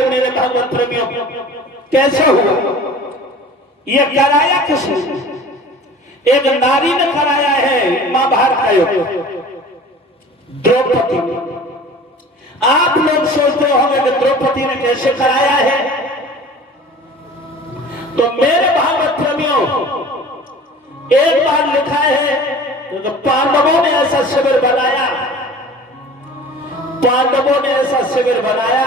युद्ध मेरे भागवत प्रेमियों कैसे हुआ? ये कराया किसने? एक नारी ने कराया है महाभारत का युद्ध, द्रौपदी ने। आप लोग सोचते होंगे कि द्रौपदी ने कैसे कराया है, तो मेरे भागवत प्रेमियों एक बार लिखा है तो पांडवों ने ऐसा शिविर बनाया, पांडवों ने ऐसा शिविर बनाया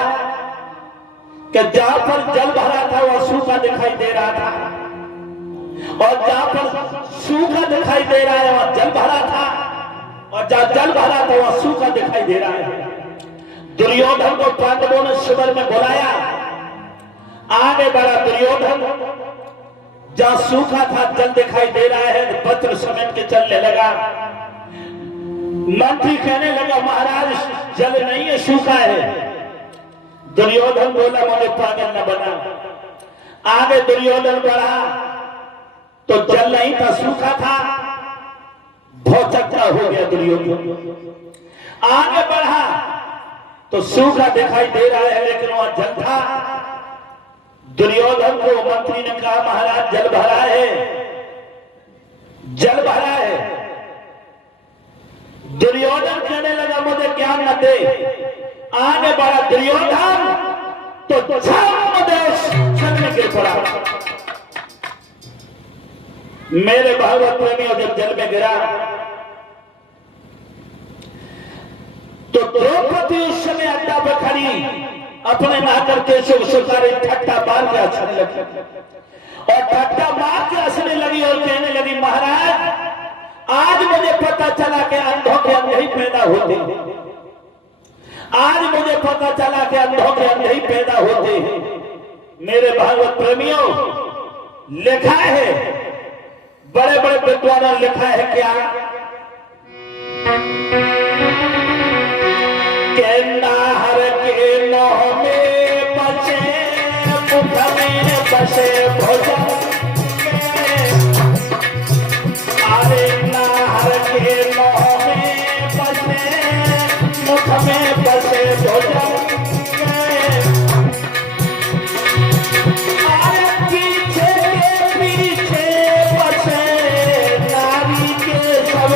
कि जहां पर जल भरा था वह सूखा दिखाई दे रहा था, और जहां पर सूखा दिखाई दे रहा है वहां जल भरा था, और जहां जल भरा था वहां सूखा दिखाई दे रहा है। दुर्योधन को पांडवों ने शिविर में बुलाया, आगे बढ़ा दुर्योधन, जहां सूखा था जल दिखाई दे रहा है पत्र समेट के चलने लगा। मंत्री कहने लगा महाराज जल नहीं है, सूखा है। दुर्योधन बोला मुझे पागल न बना। आगे दुर्योधन बढ़ा तो जल नहीं था, सूखा था, भौचक्का हो गया दुर्योधन। आगे बढ़ा तो सूखा दिखाई दे रहा है लेकिन वहां जल था। दुर्योधन को मंत्री ने कहा महाराज जल भरा है, जल भरा है। दुर्योधन कहने लगा मुझे ज्ञान न दे। आगे बढ़ा दुर्योधन तो जल में गिर पड़ा। मेरे भागवत प्रेमियों जब जल में गिरा तो द्रौपदी उस समय अड्डा पर खड़ी अपने नाकर केशव सुखारी ठट्टा मार के हंसने लगी, और ठट्टा मार के हंसने लगी और कहने लगी महाराज आज मुझे पता चला कि अंधों के अंधे ही पैदा होते हैं, आज मुझे पता चला कि अंधों के अंधे ही पैदा होते हैं। मेरे भागवत प्रेमियों लिखा है, बड़े बड़े विद्वानों ने लिखा है क्या के नाहर के मोह में बसे मुख में बसे भोजन, अरे नाहर के मोह में बसे मुख में बसे भोजन, अरे पीछे के पीछे बसे नारी के सब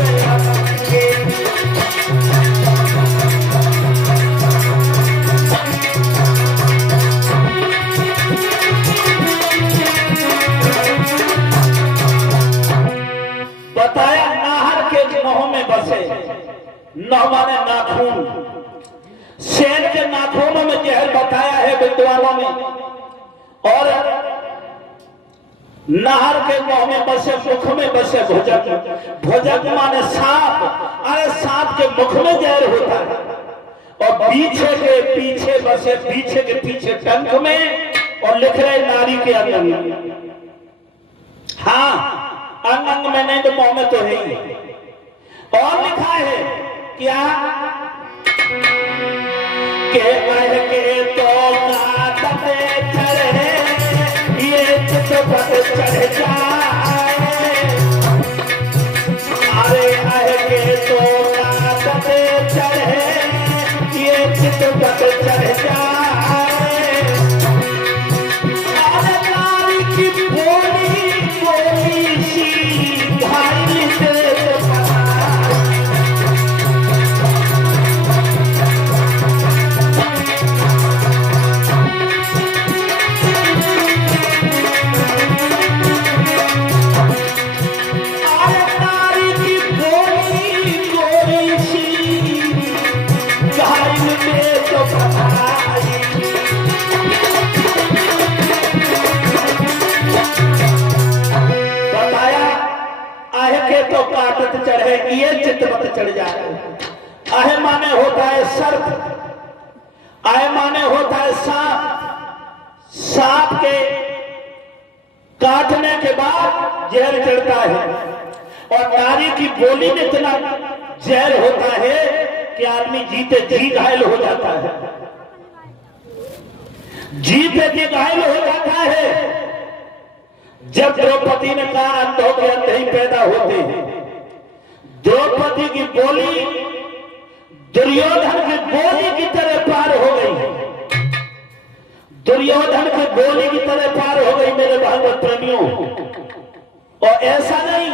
बताया नाहर के मोह में बसे। नह माने नाखून, शेर के नाखूनों में जहर बताया है विद्वानों ने, और नाहर के मोह में बसे मुख में बसे भुजक, भुजक माने सांप, अरे सांप के मुख में जहर होता है, और पीछे के पीछे बसे, पीछे के पीछे टंक में, और लिख रहे नारी के अंग में। हाँ अंग अंग में नहीं तो मुंह में तो है ही। और लिखा है क्या के तो काटते चढ़े ये चितपट चढ़ जाए, अरे के तो काटते चढ़े ये चितपट चढ़ जाए, अरे नारी की बोली बोली सी भाई से तो काटत चढ़े ये चितवत चढ़ जाए। आहे माने होता है सर्प, आहे माने होता है सांप, सांप के काटने के बाद जहर चढ़ता है, और नारी की बोली में इतना जहर होता है कि आदमी जीते जी घायल हो जाता है, जीते जी घायल हो जाता है। जब द्रौपदी ने कहा अंधों के अंधे ही पैदा होते हैं, द्रौपदी की बोली दुर्योधन की बोली की तरह पार हो गई। दुर्योधन की गोली की तरह पार हो गई मेरे भागवत प्रेमियों। और ऐसा नहीं,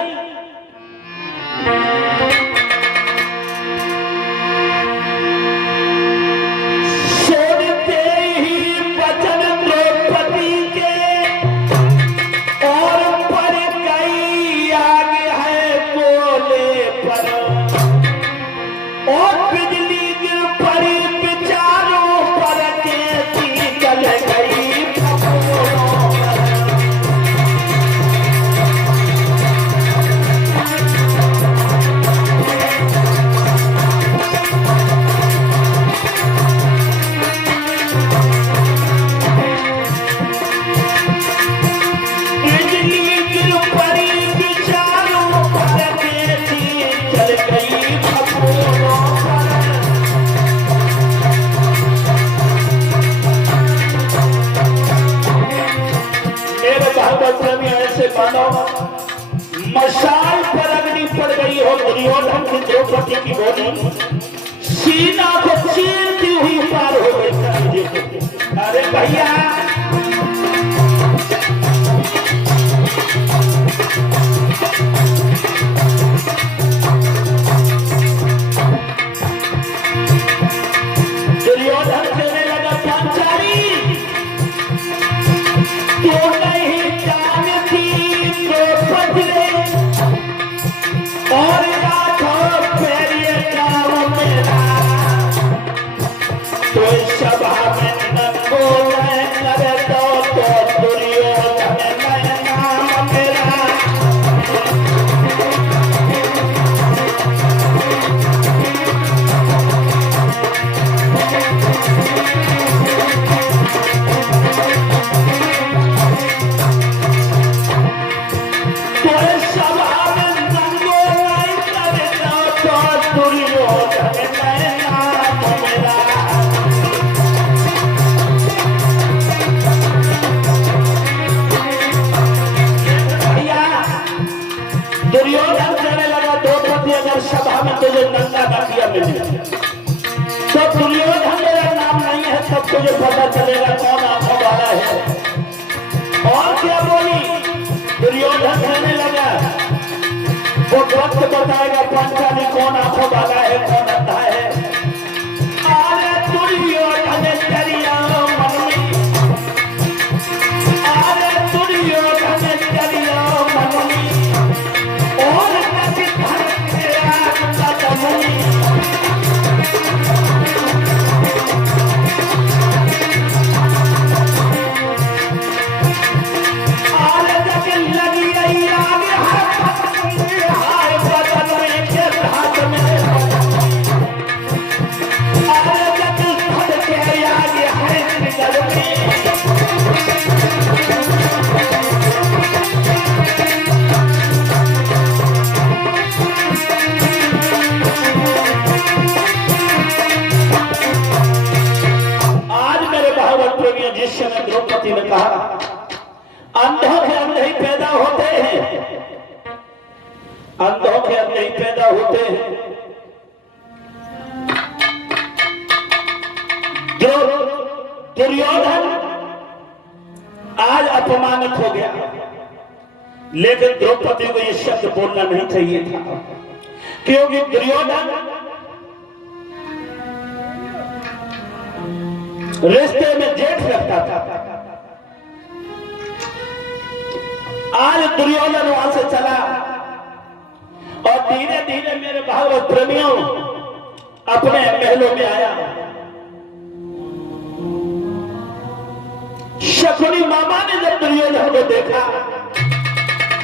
सुनते ही वचन द्रौपदी के और पड़ गई आगे है गोले पर, और बिजली गिर पड़ी विचारों पर के चल गई। ऐसे मानो मशाल पर अग्नि पड़ गई हो, दुर्योधन की द्रौपदी की गोली सीना को चीरती हुई पार हो गई। अरे भैया दुर्योधन कहने लगा पांचाली क्यों नहीं जानती द्रौपदी और राठौर प्यारे काम मेरा, तो सभा में नंगो मैं करे तो दुर्योधन मैं नाम मेरा। दुर्योधन कहने लगा द्रौपदी अगर सभा में तुझे नंगा ना किया मिले तो दुर्योधन मेरा नाम नहीं है, तब तुझे पता चलेगा कौन आंखों वाला है। और क्या बोली दुर्योधन कहने लगा वो वक्त बताएगा पांचाली कौन आंखों वाला है कौन अंधा है। अरे दुर्योधन दरिया मन में, अरे दुर्योधन दरिया मन में और नदी भर तेरा कदम। अरे जब लगी रही आगे हाय बदन में के हाथ में, अरे जब धड़ के आगे है निकल में। जिस समय द्रौपदी ने कहा अंधों के अंधे ही पैदा होते हैं, अंधों के अंधे ही पैदा होते हैं। दुर्योधन आज अपमानित हो गया, लेकिन द्रौपदी को यह शब्द बोलना नहीं चाहिए था, क्योंकि दुर्योधन रिश्ते में जेठ लगता था। आज दुर्योधन वहां से चला और धीरे धीरे मेरे भागवत प्रेमियों अपने महलों में आया। शकुनी मामा ने जब दुर्योधन को देखा,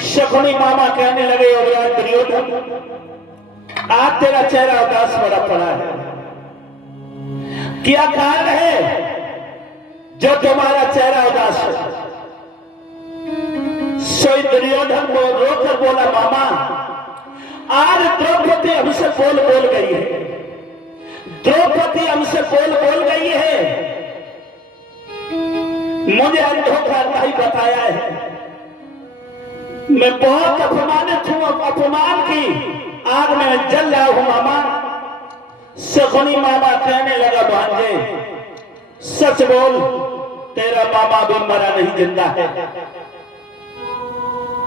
शकुनी मामा कहने लगे दुर्योधन आज तेरा चेहरा उदास बड़ा पड़ा है, क्या कारण है जो तुम्हारा चेहरा उदास है। सोई दुर्योधन को रोकर बोला मामा आज द्रौपदी हमसे बोल गई है, द्रौपदी हमसे बोल गई है, मुझे अंधों का नहीं बताया है, मैं बहुत अपमानित हूं, अपमान की आग में जल रहा हूं मामा। शकुनी मामा कहने लगा भांजे सच बोल तेरा मामा भी मरा नहीं जिंदा है,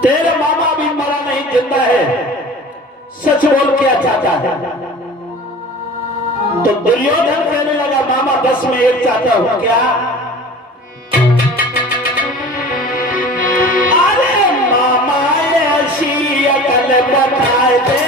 तेरा मामा भी मरा नहीं जिंदा है, सच बोल क्या चाहता है। तो दुर्योधन कहने लगा मामा बस में एक चाहता हूं, क्या? अरे मामा ऐसी अकल बताए दे,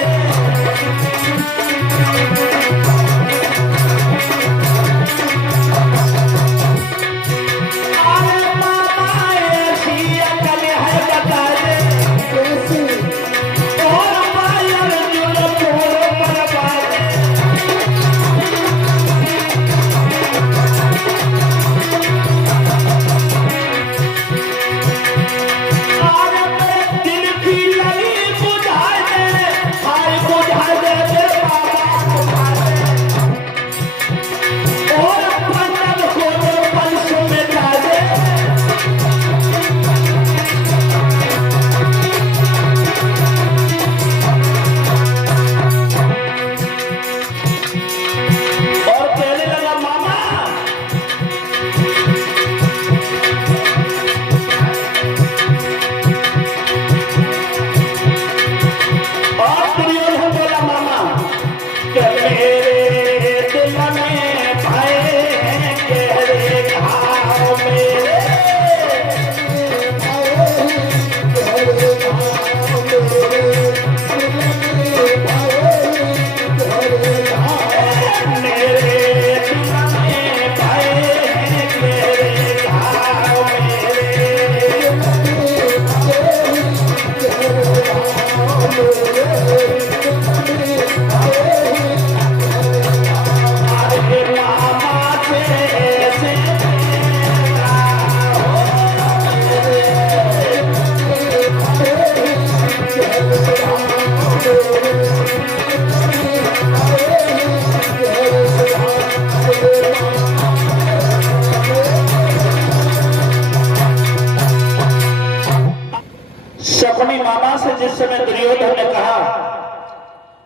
शकुनी मामा से जिस समय दुर्योधन ने कहा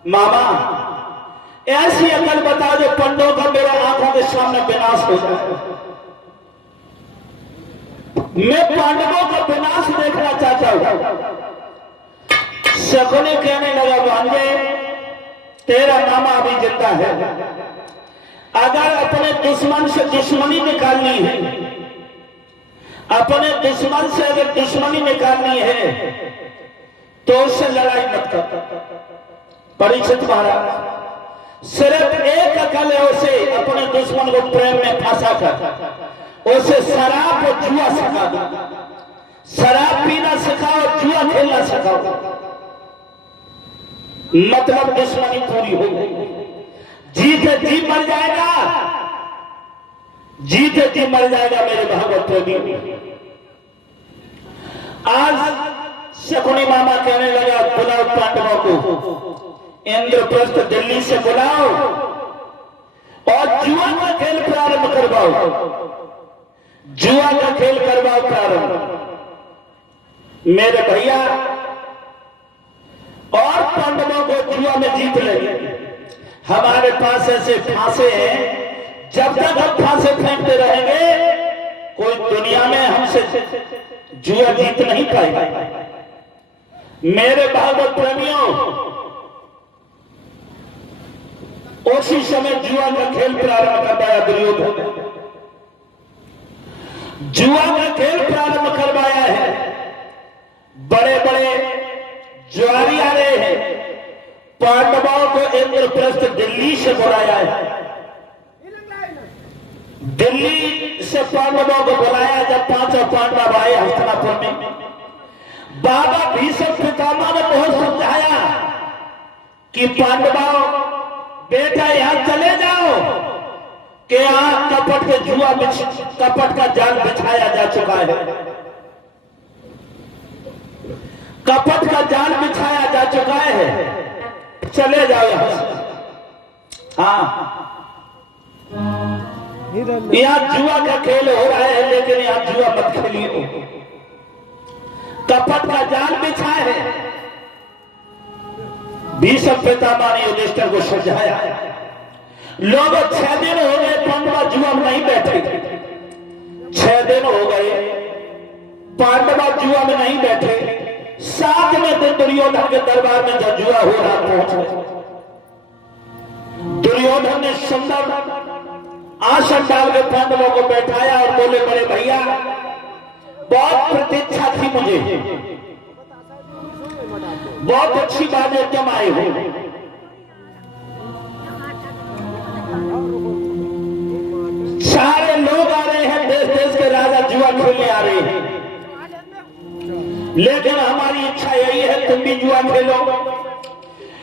मामा ऐसी अकल बताओ जो पंडों का मेरे आंखों के सामने विनाश हो जाए, मैं पांडवों का विनाश देखना चाहता हूं। शकुनी कहने लगा भांजे तेरा मामा अभी जिंदा है, अगर अपने दुश्मन से दुश्मनी निकालनी है, अपने दुश्मन से अगर दुश्मनी निकालनी है तो उससे लड़ाई मत कर। परीक्षित महाराज सिर्फ एक अकल है उसे अपने दुश्मन को प्रेम में फंसा कर उसे शराब और जुआ सिखा दो, शराब पीना सिखाओ, जुआ खेलना सिखाओ, मतलब दुश्मनी पूरी हो गई। जीते जी मर जाएगा, जीते जी मर जाएगा मेरे भागवत प्रेमी। आज शकुनी मामा कहने लगा बुलाओ पांडवों को, इंद्रप्रस्थ दिल्ली से बुलाओ और जुआ का खेल प्रारंभ करवाओ, जुआ का खेल करवाओ प्रारंभ। मेरे भैया और पांडवों को जुआ में जीत लेंगे। हमारे पास ऐसे फांसे हैं, जब तक हम फांसे फेंकते रहेंगे कोई दुनिया में हमसे जुआ जीत नहीं पाएगा। मेरे भागवत प्रेमियों उसी समय जुआ का खेल प्रारंभ करवाया दुर्योधन, जुआ का खेल प्रारंभ करवाया है। बड़े बड़े जुआरी आ रहे हैं, पांडवों को इंद्रप्रस्थ दिल्ली से बुलाया है, दिल्ली से पांडवों को बुलाया। जब पांचों पांडव आए हस्तिनापुर में, बाबा भीष्म पितामह ने बहुत समझाया कि पांडवों बेटा यहां चले जाओ कि यहां कपट के जुआ कपट का जाल बिछाया जा चुका है, कपट का जाल बिछाया जा चुका है, चले जाओ यहां से। हाँ यहां जुआ का खेल हो रहा है, लेकिन यहां जुआ मत खेलिए, कपट का जाल बिछा है। भीष्म पितामह ने युधिष्ठिर को समझाया। लोग 6 दिन हो गए पांडव जुआ में नहीं बैठे, 6 दिन हो गए, पांडव जुआ में नहीं बैठे। 7वें दिन दुर्योधन के दरबार में जब जुआ हो रहा पहुंचे, दुर्योधन ने सुंदर आसन डाल के पांडवों को बैठाया और बोले, बड़े भैया बहुत प्रतीक्षा थी मुझे, बहुत अच्छी बात है तुम आए हो। सारे लोग आ रहे हैं, देश देश के राजा जुआ खेलने आ रहे हैं, लेकिन हमारी इच्छा यही है तुम भी जुआ खेलो।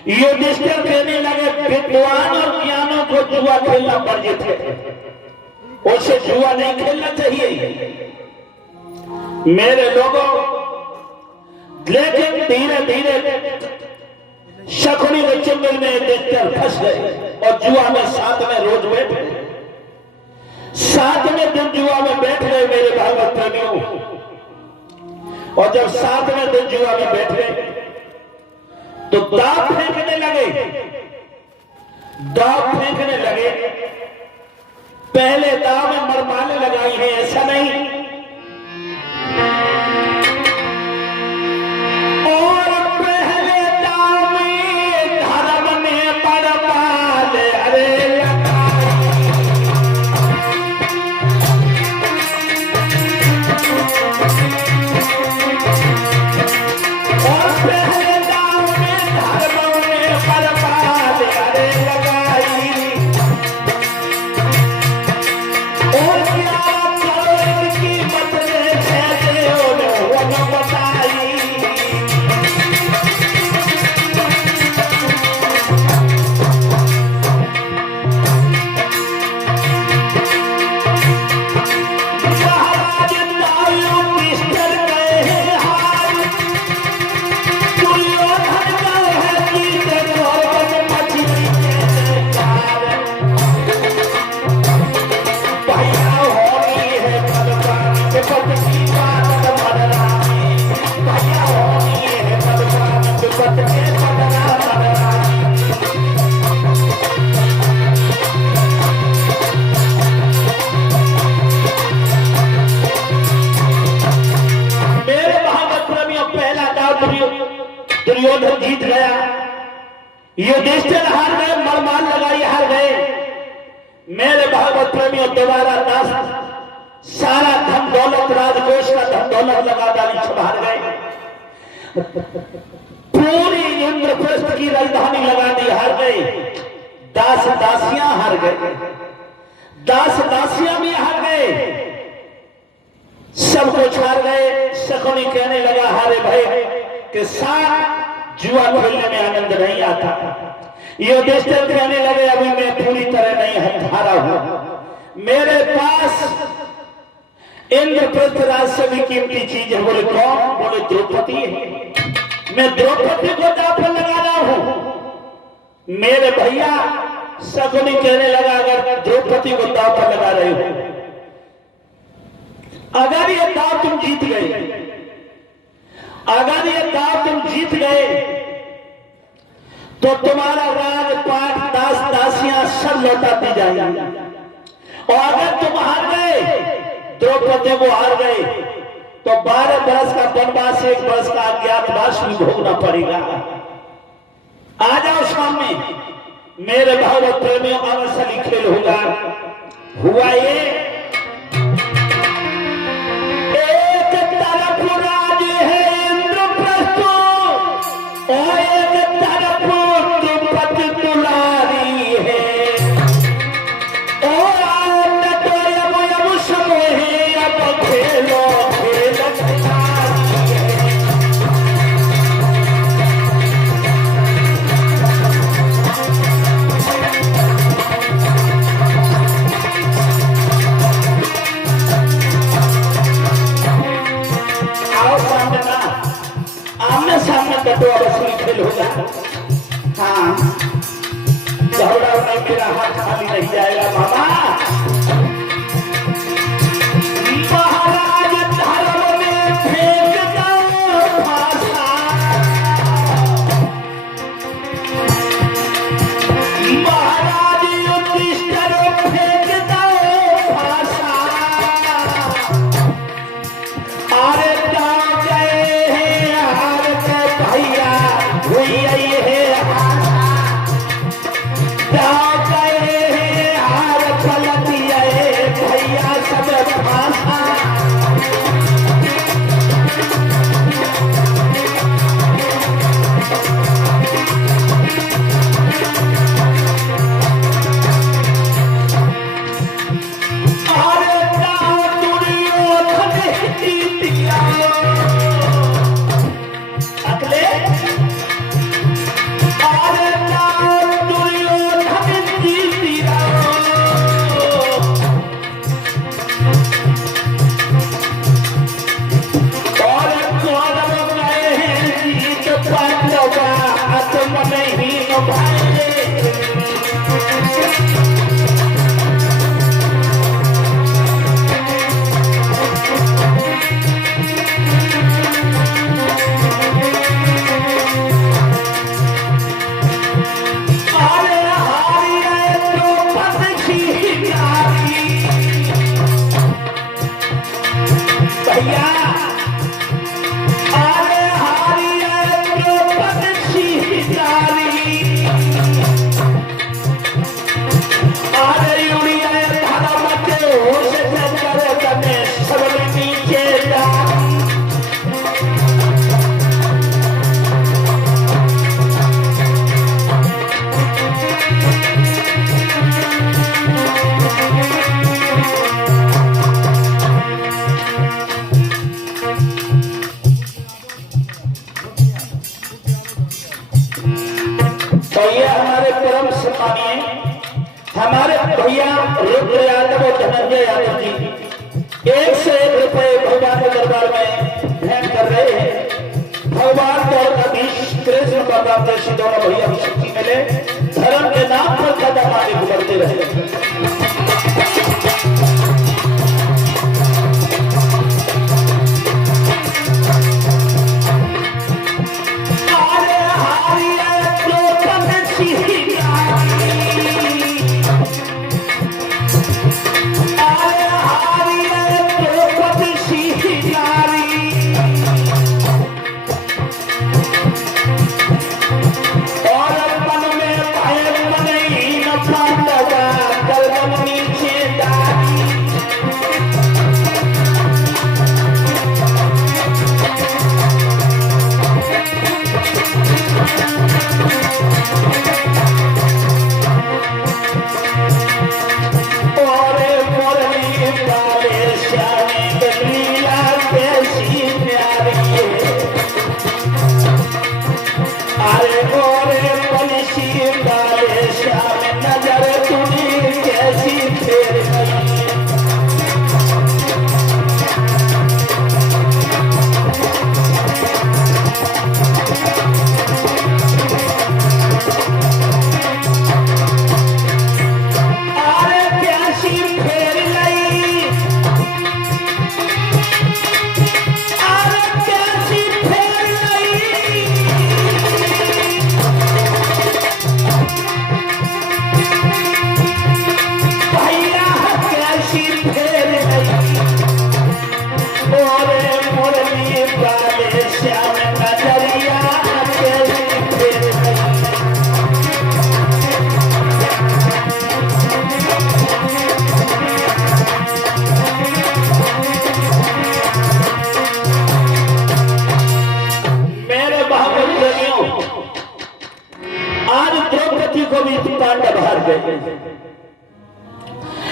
युधिष्ठिर कहने लगे, विद्वान और ज्ञानों को जुआ खेलना वर्जित है, उसे जुआ नहीं खेलना चाहिए मेरे लोगों। लेकिन धीरे धीरे शकुनी के चुंगल में युधिष्ठिर फंस गए और जुआ में 7वें रोज बैठ गए। 7वें दिन जुआ में बैठ गए मेरे भागवत प्रेमियों। और जब 7वें दिन जुआ में बैठ गए तो दांव फेंकने लगे, दांव फेंकने लगे। पहले दांव में मरमाले लगाई हैं, ऐसा नहीं, और पहले दांव में धर्म में मरमाले अरे दुर्योधन जीत गया, युधिष्ठिर हार गए, मरमाल लगाई हार गए। मेरे भागवत प्रेमियों दोबारा दास सारा धन दौलत राजकोष का धन दौलत लगा डाली, सब हार गए। पूरी इंद्रप्रस्थ की राजधानी लगा दी, हार गए। दास दासियां हार गए, दास दासियां भी हार गए, सब कुछ हार गए। शकुनी कहने लगा, हारे भाई के साथ जुआ खेलने में आनंद नहीं आता। युधिष्ठिर कहने लगे, अभी मैं पूरी तरह नहीं हारा हूं, मेरे पास इंद्रप्रस्थ राज से भी कीमती चीज है। बोले कौन? बोले द्रौपदी है, मैं द्रौपदी को दांव पर लगा रहा हूं। मेरे भैया शकुनी कहने लगा, अगर द्रौपदी को दांव पर लगा रहे हो, अगर ये दांव तुम जीत गए, अगर ये दांव तुम जीत गए तो तुम्हारा राजपाट दास दासियां सब लौटा दी जाएंगी, और अगर तुम हार गए, द्रौपदी को हार गए, तो 12 वर्ष का वनवास, 1 वर्ष का अज्ञातवास भी भोगना पड़ेगा। आ जाओ सामने मेरे भागवत प्रेमियों, अवसली खेल होगा। हुआ ये, एक तरफ राज है इंद्रप्रस्थ और एक तरफ द्रौपदी दुलारी है, और आज तो यम समय है, अब खेलो खेल तो असली खेल होगा। हाँ, दौड़ा में मेरा हाथ खाली नहीं जाएगा मामा। महाराज धर्म में फेंक दो भाषा, महाराज युधिष्ठिर फेंक दो भाषा, भैया अरे हारिया द्रौपदी सीतारी अरे उड़िया धर्म के होश से करे तने सब नीचे जा तो ये हमारे परम सम्मानीय हमारे भैया रुद्र यादव और धनंजय यादव जी 1 से 1 रुपए भगवान के दरबार में भेंट कर रहे हैं। भगवान और अधीश कृष्ण बाबा जैसे दोनों भैया की शक्ति मिले, धर्म के नाम पर कदम आगे बढ़ते रहे।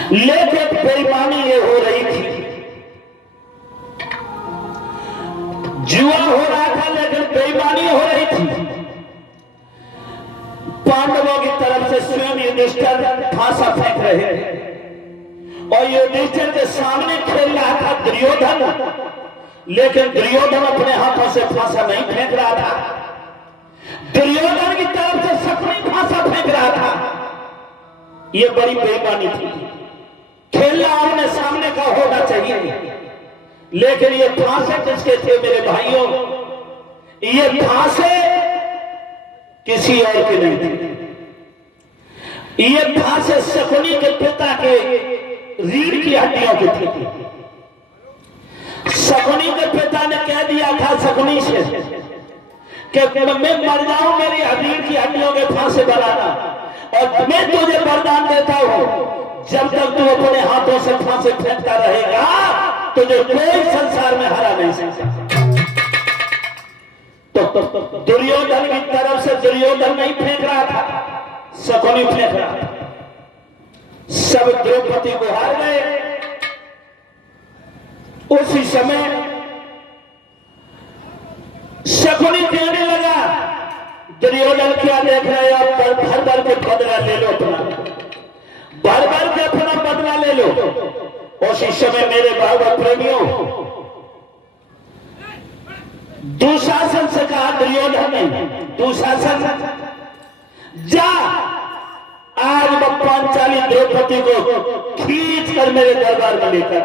लेकिन बेईमानी ये हो रही थी, जुआ हो रहा था लेकिन बेईमानी हो रही थी। पांडवों की तरफ से स्वयं युधिष्ठिर फांसा फेंक रहे थे और युधिष्ठिर के सामने खेल रहा था दुर्योधन, लेकिन दुर्योधन अपने हाथों से फांसा नहीं फेंक रहा था। दुर्योधन की तरफ से शकुनी फांसा फेंक रहा था। ये बड़ी बेईमानी थी। खेलना आमने सामने का होना चाहिए, लेकिन ये फांसे किसके थे मेरे भाइयों? ये फांसे किसी और के नहीं थे। ये फांसे शकुनी के पिता के रीढ़ की हड्डियों के थे। शकुनी के पिता ने कह दिया था शकुनी से कि मैं मर जाऊं, मेरी रीढ़ की हड्डियों के फांसे बनाना, और मैं तुझे वरदान देता हूं जब तक तू अपने हाथों से फांसे फेंकता रहेगा तुझे कोई संसार में हरा नहीं सकता। तो दुर्योधन की तरफ से दुर्योधन नहीं फेंक रहा था, शकुनी फेंक रहा था। सब द्रौपदी को हार गए। उसी समय शकुनी कहने लगा, दुर्योधन क्या देख रहे हो? आप भर भर के बदला ले लो, अपना भर भर के अपना बदला ले लो। उसी समय मेरे भाव प्रेमियों, दुशासन से कहा दुर्योधन ने, दुशासन जा आज मैं पांचाली द्रौपदी को खींच कर मेरे दरबार में लेकर,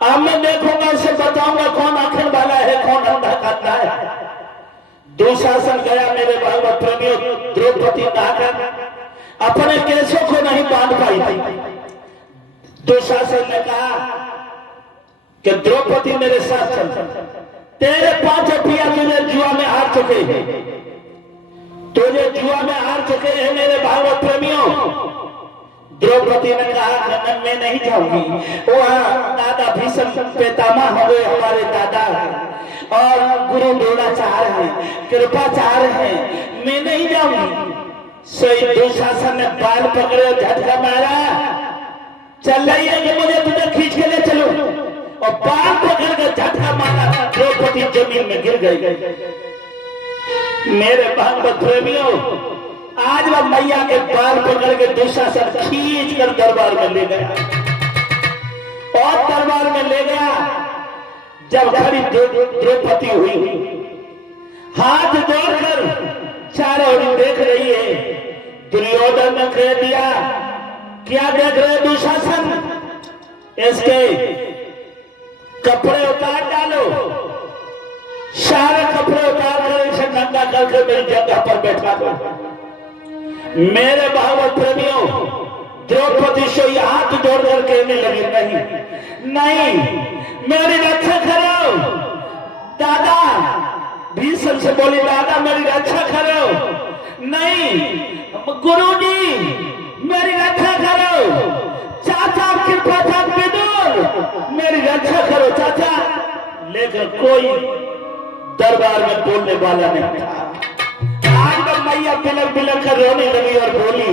अब मैं देखूंगा, उसे बताऊंगा कौन आखिर वाला है, कौन अंधा खाता है। दुशासन गया मेरे भाव प्रेमियों, द्रौपदी नहाकर अपने केसों को नहीं बांध पाई थी। दुशासन ने कहा कि द्रौपदी मेरे साथ चल, तेरे 5 अठिया तुझे जुआ में हार चुके हैं, तुझे जुआ में हार चुके हैं मेरे भागवत प्रेमियों। द्रौपदी ने कहा मैं नहीं जाऊंगी, वहां दादा भीष्म पितामह हुए हमारे दादा और गुरु द्रोणाचार्य हैं, कृपाचार्य हैं, मैं नहीं जाऊंगी। सही दुशासन ने बाल पकड़े और झटका मारा, चल रही है कि मुझे तुझे खींच के ले चलो, और बाल पकड़ कर झटका मारा, द्रौपदी जमीन में गिर गई। मेरे भागवत प्रेमियों, आज वह मैया के बाल पकड़ के दुशासन खींच कर दरबार में ले गया, और दरबार में ले गया। जब खड़ी द्रौपदी हुई, हाथ जोड़कर चारों ओर देख रही है। दुर्योधन ने कह दिया, क्या देख रहे दुशासन, इसके कपड़े उतार डालो, सारे कपड़े उतार कर इसे नंगा करके मेरी जगह पर बैठा दो। मेरे भागवत प्रेमियों, द्रौपदी से हाथ जोड़कर कहने लगी, नहीं, मेरी रक्षा करो दादा। भीष्म से बोली, दादा मेरी रक्षा करो। नहीं गुरुजी मेरी रक्षा करो। चाचा कृपा था विदुर, मेरी रक्षा करो चाचा। लेकिन कोई दरबार में बोलने वाला नहीं था। आज तक मैया बिलक बिलक कर रोने लगी और बोली,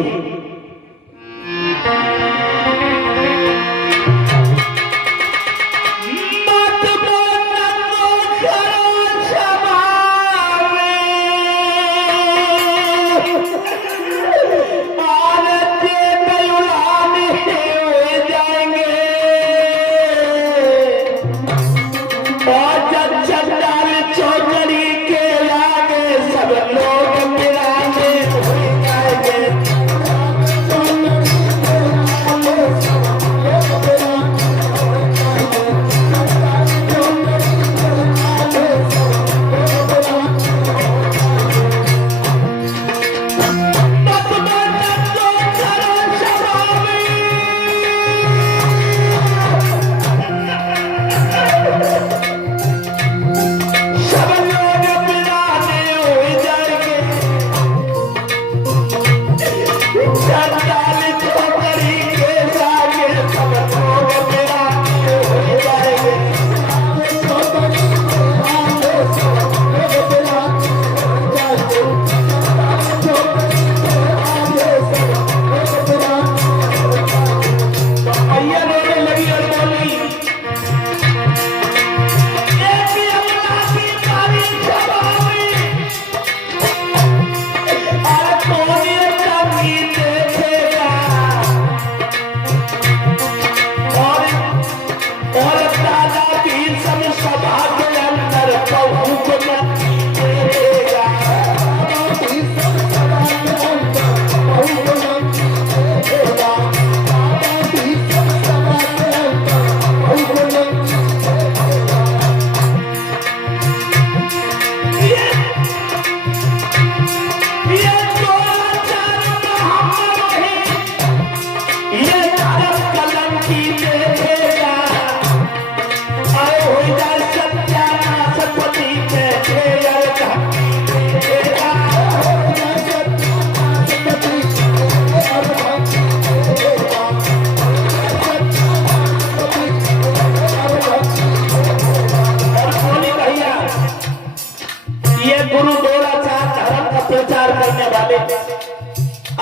प्रचार करने वाले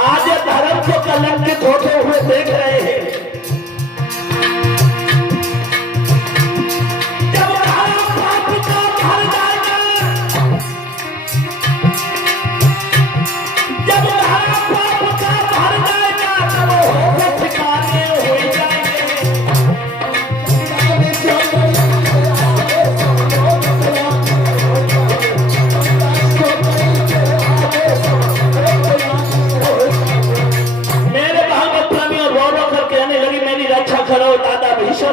आज धर्म को कलंकित होते हुए देख रहे हैं। जब पाप का भर जाएगा, जब पाप का भर जाएगा, तब वो ठिकाने हो जाएंगे। करो दादा भीष्म,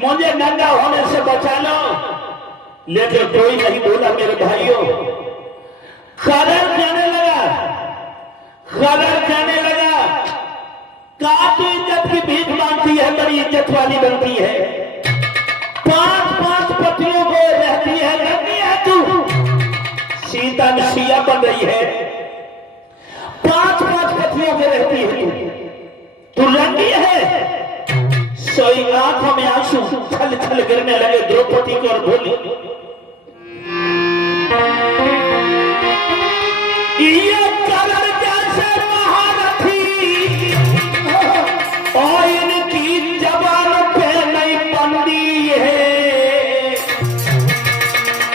मुझे नंगा होने से बचा लो। लेकिन कोई नहीं बोला मेरे भाइयों। खदर कहने लगा, खदर कहने लगा, का तू इज्जत की भीख मांगती है, बड़ी इज्जत वाली बनती है। बन रही है, 5-5 पत्नियों के रहती है, तू रंगी है। सोई आंखों में आंसू छल छल गिरने लगे द्रौपदी को और बोली, ये कलर जैसे महारथी और इनकी जबान पे नहीं बंदी है,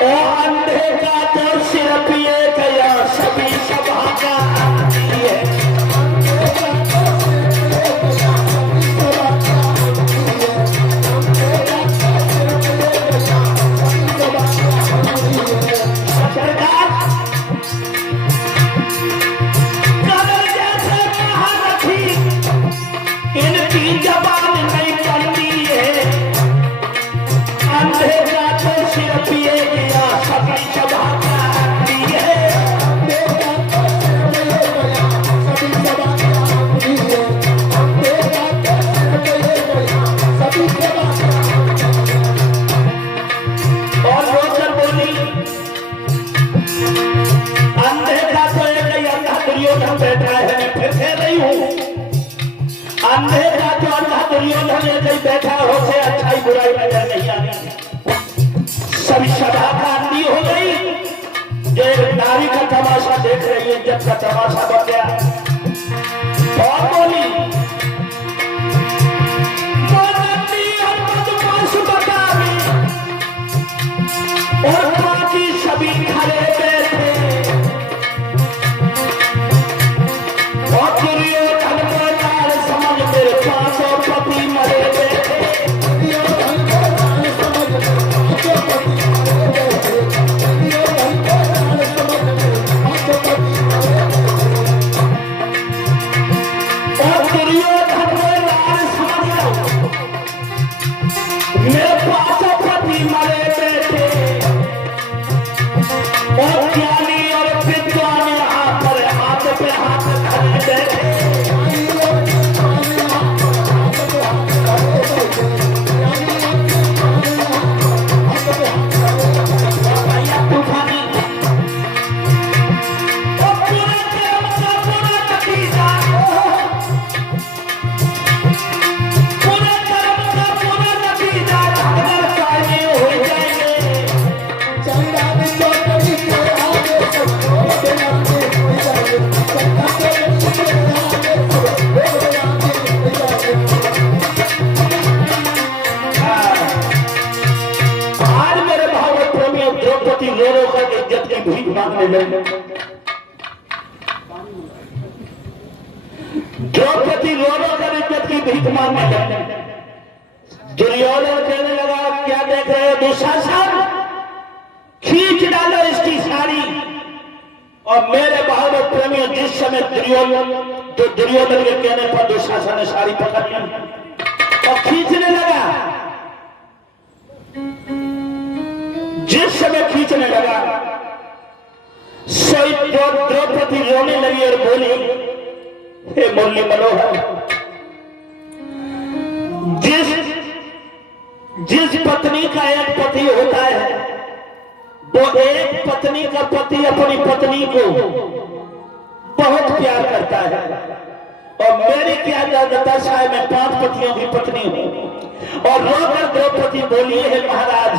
और अंधे का तो सिर्फ ये गया सभी सभा का है। अंधेरा जो अंधा दुर्योधन में कहीं बैठा हो से अच्छाई बुराई नजर नहीं आनी। सभी सभा का अंधी हो गई, जो नारी का तमाशा देख रही है, इज्जत का तमाशा बन गया। और बोली, और बाकी सभी खड़े बैठे, और दुर्योधन को लाल समझ मेरे 500 पति मरे बैठे। और दुर्योधन को लाल समझ मेरे 500 पति मरे बैठे, और ज्ञानी और विद्वान यहाँ पर हाथ पे हाथ खड़े बैठे। भैया तूफानी और पूरे कर्म का पूरा नतीजा, पूरे कर्म का पूरा नतीजा अगर कायदे हो जाएंगे। आज मेरे भाव प्रेमियों, द्रौपदी रो रो कर इज्जत की भीख मांगने लगे। द्रौपदी रो रो कर इज्जत की भीख मांगने लगे। दुर्योधन कहने लगा, क्या देख रहे हो दुशासन, खींच डालो इसकी साड़ी। और मेरे भाव प्रेमियों, जिस समय दुर्योधन के कहने पर दुशासन ने साड़ी पकड़ ली और खींचने लगा, जिस समय खींचने लगा, द्रौपदी रोने लगी और बोली, हे मुरली मनोहर, जिस पत्नी का एक पति होता है, वो एक पत्नी का पति अपनी पत्नी को बहुत प्यार करता है। और मेरी क्या दशा है, मैं 5 पतियों की पत्नी हूं। और रोकर द्रौपदी बोली, है महाराज,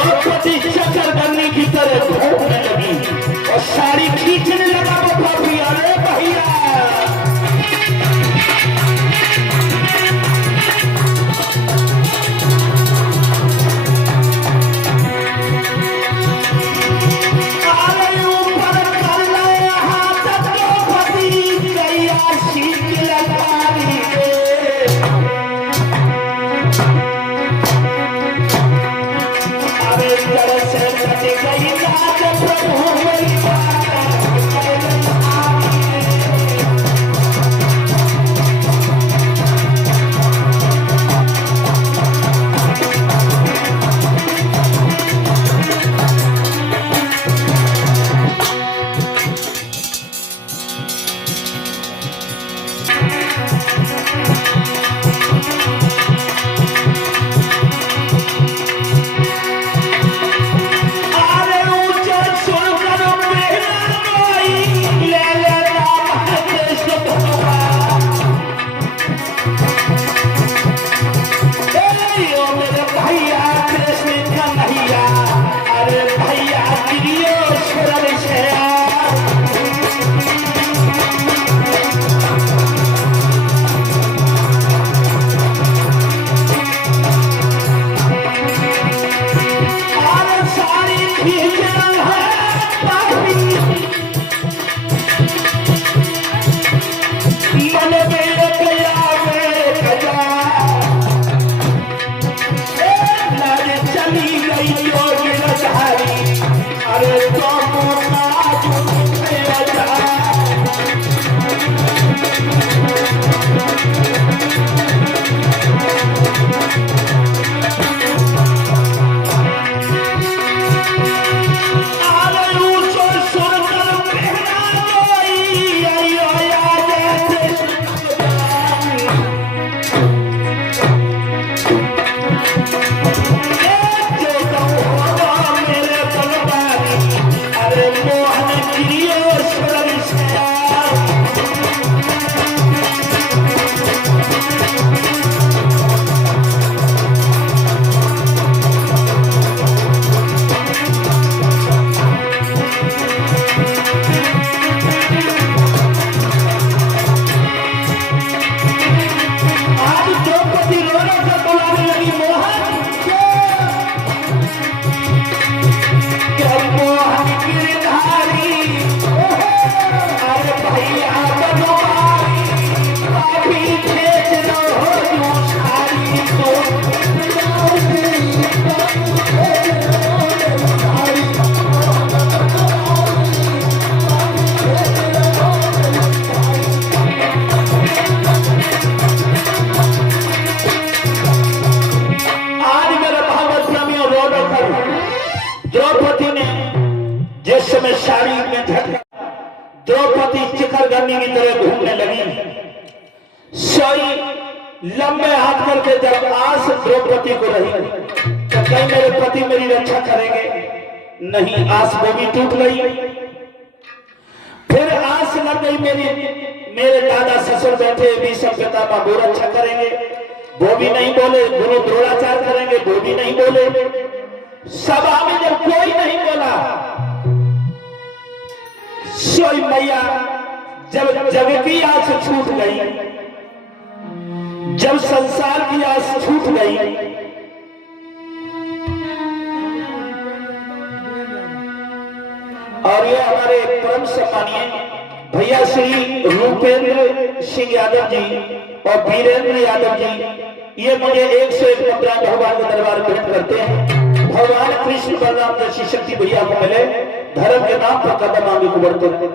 द्रौपदी चक्कर बनने की तरह घूमने लगी और साड़ी खींचने लगा वो पापी। अरे भैया साड़ी में झटका द्रौपदी शिखर गन्नी की तरह घूमने लगी। सोई लंबे हाथ करके जब आस द्रौपदी को रही तो कहीं मेरे पति मेरी रक्षा करेंगे, नहीं, आस वो भी टूट गई। फिर आस लग गई मेरे दादा ससुर बैठे भीष्म पितामह वो रक्षा करेंगे, वो भी नहीं बोले। गुरु द्रोणाचार्य करेंगे, वो भी नहीं बोले। सभा में जब कोई नहीं बोला, सोई मैया जब जग की आस छूट गई, जब संसार की आस छूट गई, और ये हमारे परम सम्मानीय भैया श्री रूपेंद्र सिंह यादव जी और वीरेंद्र यादव जी, ये मुझे 101 मुद्रा भगवान के दरबार में भेंट करते हैं। भगवान कृष्ण बलराम जैसी शक्ति भैया को मिले, धर्म के नाम पर कदम आगे को बढ़ते हैं।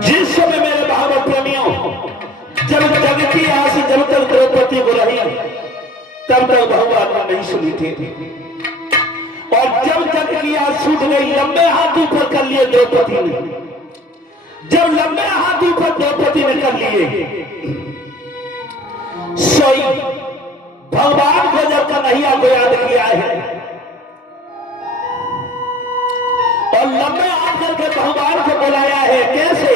जिस समय मेरे भाव प्रेमियों जब जग की आस जब तक द्रौपदी को रही तब तक भगवान ने नहीं सुनी थी, और जब जग की आस छूट गई, लंबे हाथ ऊपर कर लिए द्रौपदी ने। जब लंबे हाथ ऊपर द्रौपदी ने कर लिए, सोई भगवान को जब कन्हैया को याद किया है और लंबे हाथ करके भगवान को बुलाया है, कैसे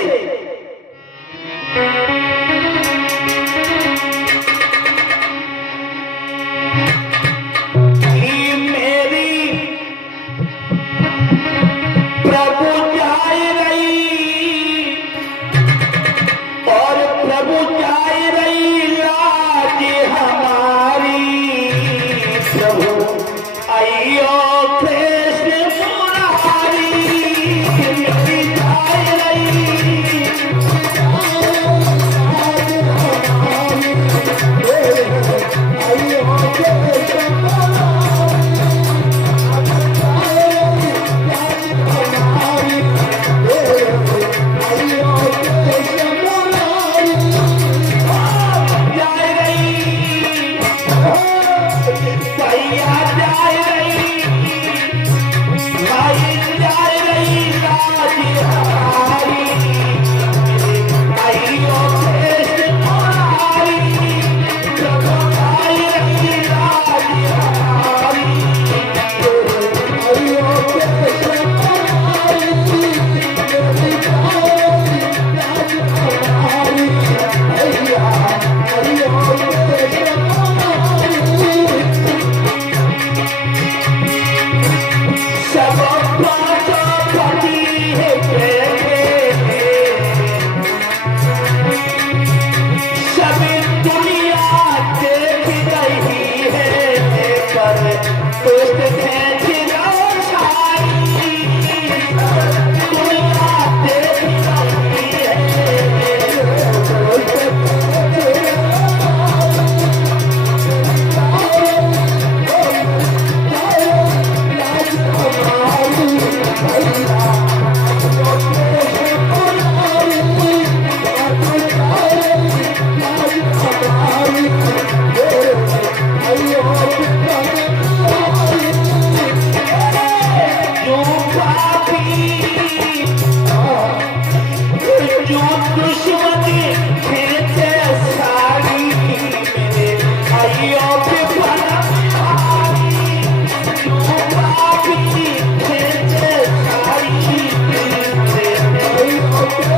दुश्मनी खींचे साड़ी मेरे भाइयों पे बना भारी बाप की खींचे साड़ी मेरे भाइयों पे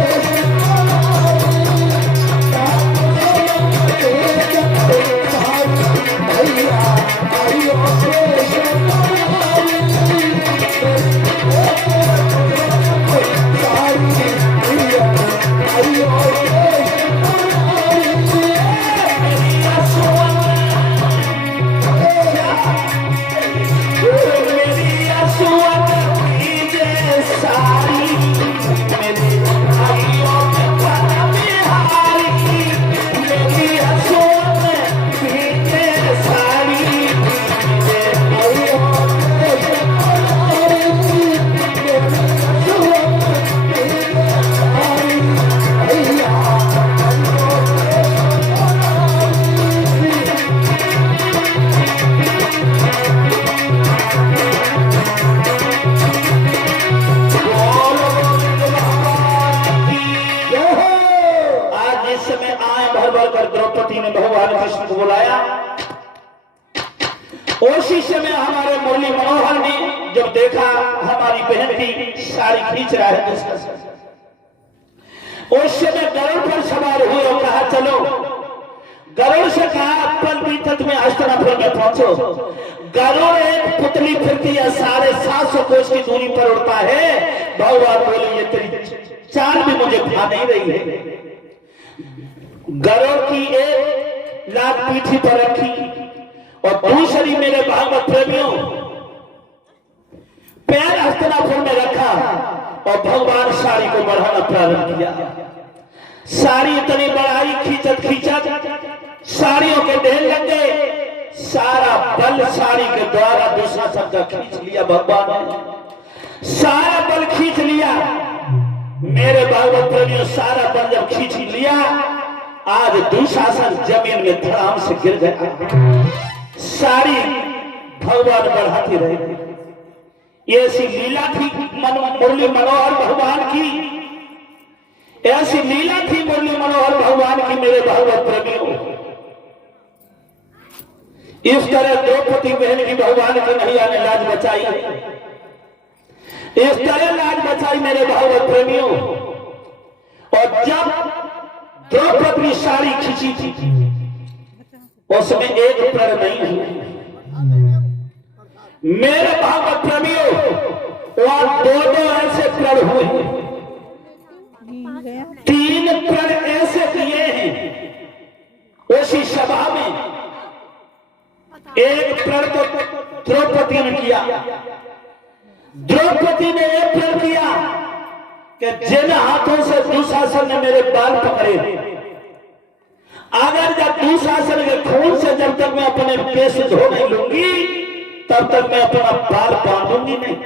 द्रौपदी ने भगवान कृष्ण को बुलाया। उसी समय हमारे मुरली मनोहर ने जब देखा हमारी बहन की साड़ी खींच रहा है दूसरा से, उस समय गरुड़ पर सवार हुए और कहा चलो। गरुड़ से कहा पल बीतत में हस्तिनापुर में पहुंचो। गरुड़ एक पुतली फिरती है, साढ़े 700 कोस की दूरी पर उड़ता है। भगवान बोले ये तेरी चाल भी मुझे भा नहीं रही है। गरुड़ की एक लात पीठी पर रखी और दूसरी मेरे भागवत प्रेमियों पैर हस्तिनापुर में रखा और भगवान साड़ी को बढ़ाना प्रारंभ किया। साड़ी इतनी बढ़ाई, खींचत खींचत साड़ियों के ढेर लग गए। सारा बल साड़ी के द्वारा दूसरा शब्द खींच लिया। भगवान ने सारा बल खींच लिया। मेरे भागवत प्रेमियों सारा बल जब खींच लिया, आज दुशासन जमीन में धड़ाम से गिर गया। सारी भगवान बढ़ाती रहे। ऐसी लीला थी मुरली मनोहर भगवान की, ऐसी लीला थी मुरली मनोहर भगवान की। मेरे भागवत प्रेमियों इस तरह द्रौपदी बहन की भगवान की नैया ने लाज बचाई, इस तरह लाज बचाई मेरे भागवत प्रेमियों। और जब द्रौपदी साड़ी खींची थी उसमें एक प्रण नहीं हुआ। मेरे भागवत प्रेमियों वहां दो ऐसे प्रण हुए, 3 प्रण ऐसे किए हैं उसी सभा में। एक प्रण तो द्रौपदी ने किया। द्रौपदी ने एक प्रण किया कि जिन हाथों से दुशासन ने मेरे बाल पकड़े, अगर जब दुशासन के खून से जब तक मैं अपने केस धो नहीं लूंगी तब तक मैं अपना बाल बांधूंगी नहीं।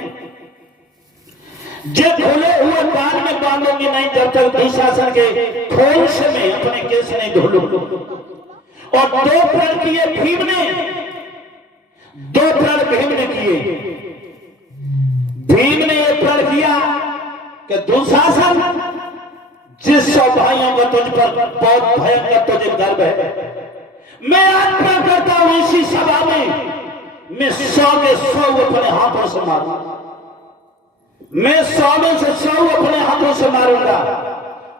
जो खुले हुए बाल में बांधूंगी नहीं जब तक दुशासन के खून से मैं अपने केस नहीं धो लूंगी। और 2 प्रण किए भीम ने, 2 प्रण भीम ने किए। भीम ने यह प्रण किया कि दुशासन जिस 100 भाइयों का तुझ पर बहुत भयंकर तुझे गर्व है, मैं आज प्रण करता हूं इसी सभा में मैं 100 में 100 अपने हाथों से मारूंगा। मैं 100 में से 100 अपने हाथों से मारूंगा।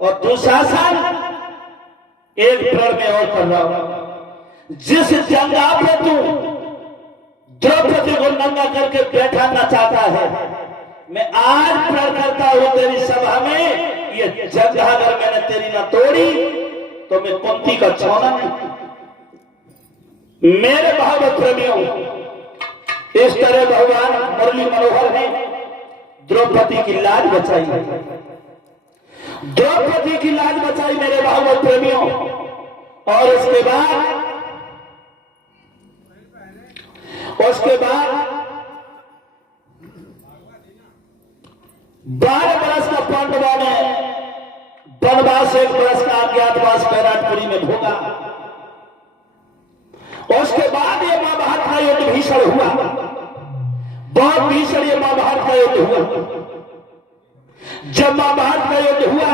और दुशासन एक प्रण में और कर रहा हूं, जिस जंगा पे तू द्रौपदी को नंगा करके बैठाना चाहता है, मैं आज प्रण करता हूं तेरी सभा में ये जगह अगर मैंने तेरी ना तोड़ी तो मैं कुंती का छौना नहीं। मेरे भागवत प्रेमियों इस तरह भगवान मुरली मनोहर ने द्रौपदी की लाज बचाई, द्रौपदी की लाज बचाई मेरे भागवत प्रेमियों। और उसके बाद 12 बरस का पांडवों ने वनवास, 1 बरस का अज्ञातवास कैलाशपुरी में भोगा। उसके बाद ये महाभारत का युद्ध भीषण हुआ, बहुत भीषण ये महाभारत का युद्ध हुआ। जब महाभारत का युद्ध हुआ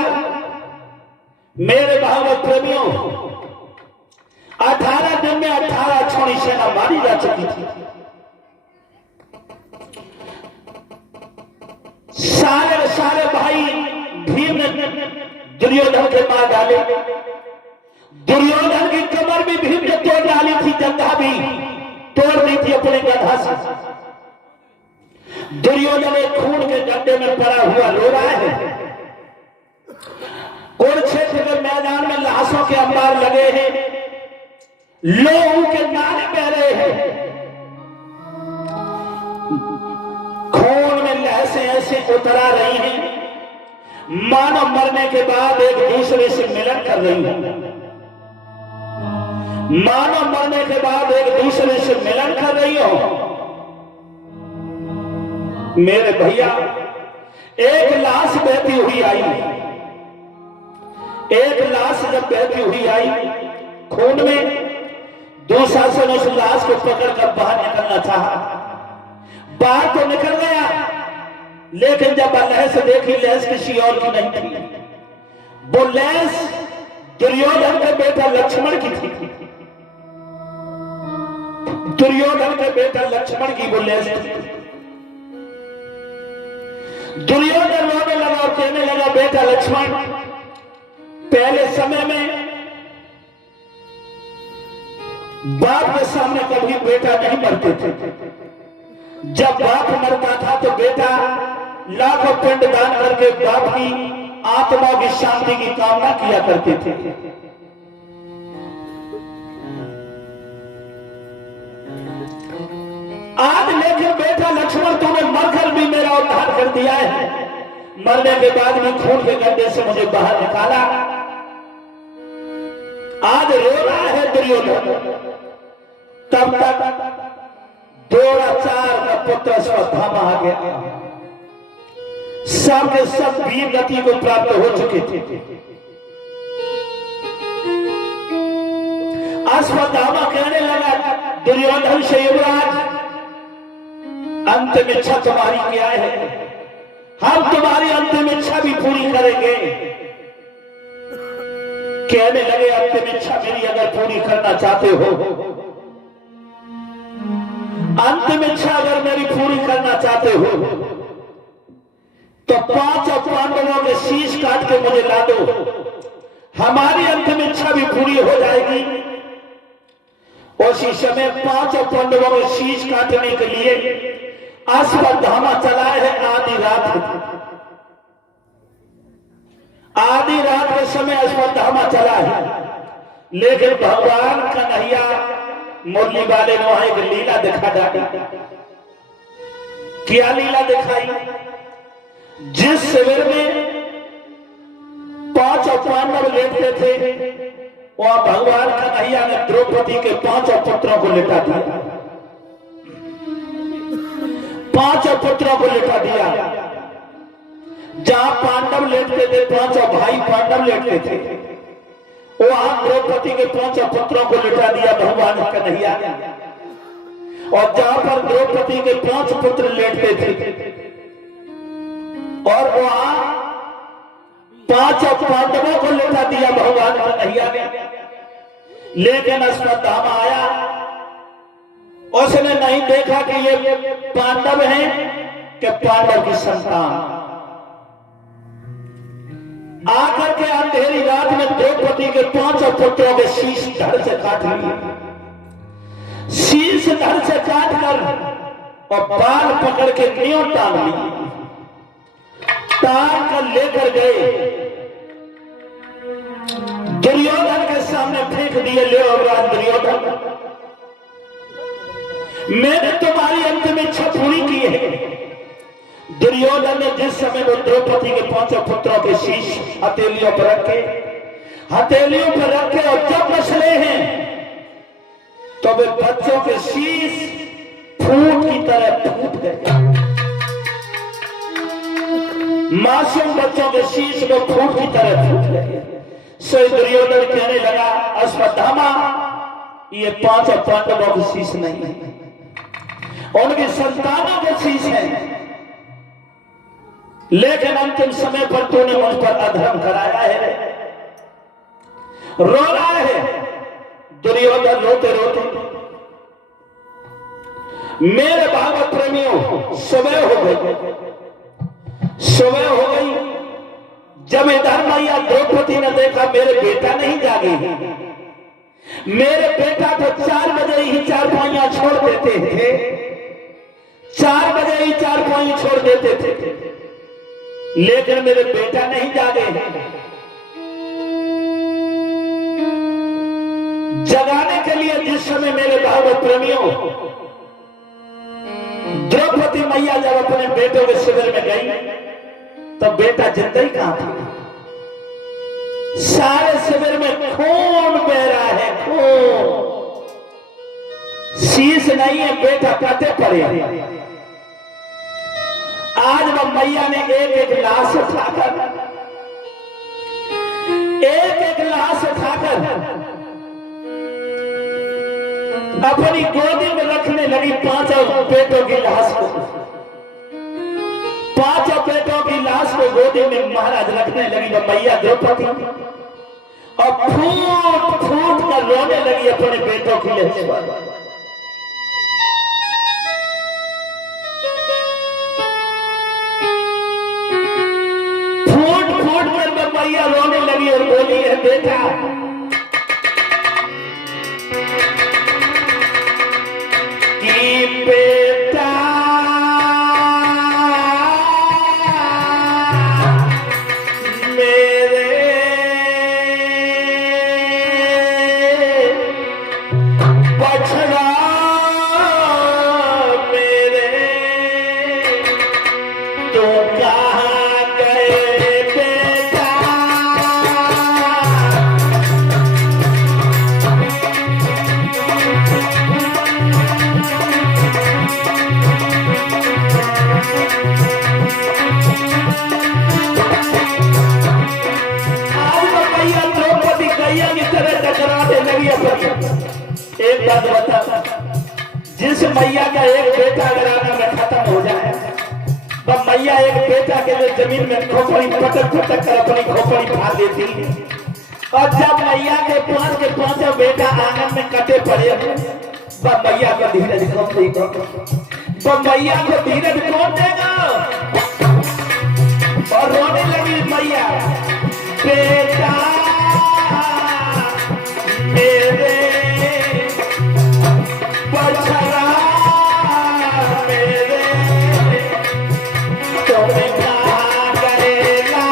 मेरे भागवत प्रेमियों, 18 दिन में 18 छोड़ी सेना मारी जा चुकी थी। सारे सारे भाई भीम ने दुर्योधन के मार डाले। दुर्योधन की कमर भी भीम ने तोड़ डाली थी, जंघा भी तोड़ दी थी अपने गधा से। दुर्योधन एक खून के गड्ढे में पड़ा हुआ रो रहा है। कुरुक्षेत्र के मैदान में लाशों के अंबार लगे हैं, लोगों के नारे बह रहे हैं, खून में लहसें ऐसे उतरा रही हैं मानो मरने के बाद एक दूसरे से मिलन कर रही हैं, मानो मरने के बाद एक दूसरे से मिलन कर रही हो। मेरे भैया, एक लाश बहती हुई आई, एक लाश जब बहती हुई आई खून में, दुशासन उस लाश को पकड़कर बाहर निकलना चाहा। बाहर तो निकल गया, लेकिन जब लहस देखी, लहस किसी और की नहीं थी। वो लहस दुर्योधन के बेटा लक्ष्मण की थी। दुर्योधन के बेटा लक्ष्मण की वो लहस थी। दुर्योधन रोने लगा और कहने लगा, बेटा लक्ष्मण, पहले समय में बाप के सामने कभी बेटा नहीं मरते थे। जब बाप मरता था तो बेटा लाखों पिंड दान करके बाप की आत्मा की शांति की कामना किया करते थे। आज लेकिन बेटा लक्ष्मण, तूने मरकर भी मेरा उद्धार कर दिया है, मरने के बाद भी खून के गड्ढे से मुझे बाहर निकाला। आज रो रहा है दुर्योधन। तब तक द्रोणाचार्य का पुत्र अश्वत्थामा आ गया। सब के सब वीर गति को प्राप्त हो चुके थे। अश्वत्थामा कहने लगा दुर्योधन से, युवराज, अंतिम इच्छा तुम्हारी क्या है? हम तुम्हारी अंतिम इच्छा भी पूरी करेंगे। कहने लगे, अंतिम इच्छा मेरी अगर पूरी करना चाहते हो, अंतिम इच्छा अगर मेरी पूरी करना चाहते हो, तो 5 पांडवों के शीश काट के मुझे ला दो, हमारी अंतिम इच्छा भी पूरी हो जाएगी। उसी समय 5 पांडवों के शीश काटने के लिए अश्वत्थामा चला है आधी रात। आधी रात के समय अश्वत्थामा चला है, लेकिन भगवान कन्हैया मुरली वाले ने वहां एक लीला दिखा डाली। क्या लीला दिखाई? जिस शिविर में 5 पांडव लेटते थे, वहां भगवान कन्हैया ने द्रौपदी के 5 पुत्रों को लेटा दिया। 5 पुत्रों को लेटा दिया। जहां पांडव लेटते थे, 5 भाई पांडव लेटते थे, वहां द्रौपदी के 5 पुत्रों को लेटा दिया भगवान कन्हैया ने। और जहां पर द्रौपदी के 5 पुत्र लेटते थे, और वहां 5 पांडवों को लेटा दिया भगवान कन्हैया ने। लेकिन अश्वत्थामा आया, उसने नहीं देखा कि ये पांडव हैं कि पांडव की संतान। आकर के अंधेरी रात में द्रौपदी के 5 पुत्रों के शीश धड़ से काट लिए। शीश धड़ से काट कर और बाल पकड़ के नींव टांग लिए, टांग कर लेकर गए दुर्योधन के सामने फेंक दिए। ले राज दुर्योधन, मैंने तुम्हारी अंतिम इच्छा पूरी की है। दुर्योधन ने जिस समय वो द्रौपदी के 5 पुत्रों के शीश हथेलियों पर रखे और जब मसले हैं, तो वे बच्चों के शीश फूट की तरह फूट गए। मासूम बच्चों के शीश में फूट की तरह फूट गए। सो दुर्योधन कहने लगा, अश्वत्थामा, ये 5 पांडवों के शीश नहीं है, उनकी संतानों के शीश हैं। लेकिन अंतिम समय पर तूने मुझ पर अधर्म कराया है। रो रहा है दुर्योधन रोते रोते। मेरे भागवत प्रेमियों, सुबह हो गई, सुबह हो गई। जब इधर मैया द्रौपदी ने देखा मेरे बेटा नहीं जागे, मेरे बेटा तो 4 बजे ही 4 पाइयां छोड़ देते थे, 4 बजे ही 4 पाई छोड़ देते थे, लेकिन मेरे बेटा नहीं जागे। जगाने के लिए जिस समय मेरे भागवत प्रेमियों द्रौपदी मैया जब अपने बेटों के शिविर में गई तब बेटा जिंदा ही कहां था। सारे शिविर में खून बह रहा है, खून, शीश नहीं है, बेटा कटे पड़े। आज वह मैया ने एक एक लाश उठाकर, एक एक लाश उठाकर अपनी गोदी में रखने लगी 5 बेटों की लाश को। 5 बेटों की लाश को गोदी में महाराज रखने लगी वो मैया द्रौपदी, और फूट फूट कर रोने लगी अपने बेटों के लिए। फूट फूट कर वो मैया रोने लगी और बोली है बेटा, कि बेटा एक बात बता, जिस मैया का एक बेटा अगर आना में खत्म हो जाए, तब मैया एक बेटा के लिए जमीन में खोपड़ी पटक पटक कर अपनी खोपड़ी फाड़ देती है। और जब मैया के 5 बेटा आंगन में कटे पड़े, तब मैया का धीरज कौन देगा? तो मैया को धीरज कौन देगा? और रोने लगी मैया, बेटा मेरे बछड़ा मेरे, तुम्हें कहाँ करेगा?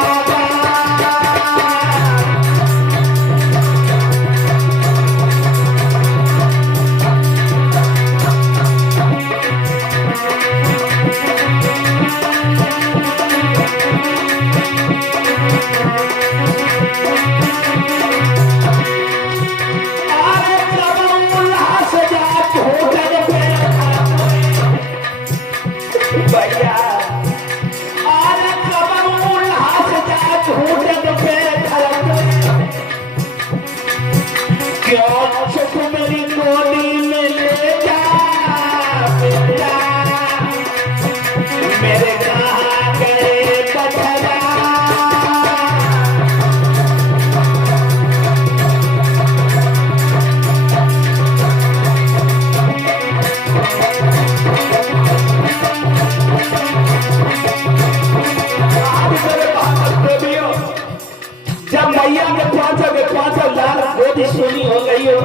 सुनी हो गई हो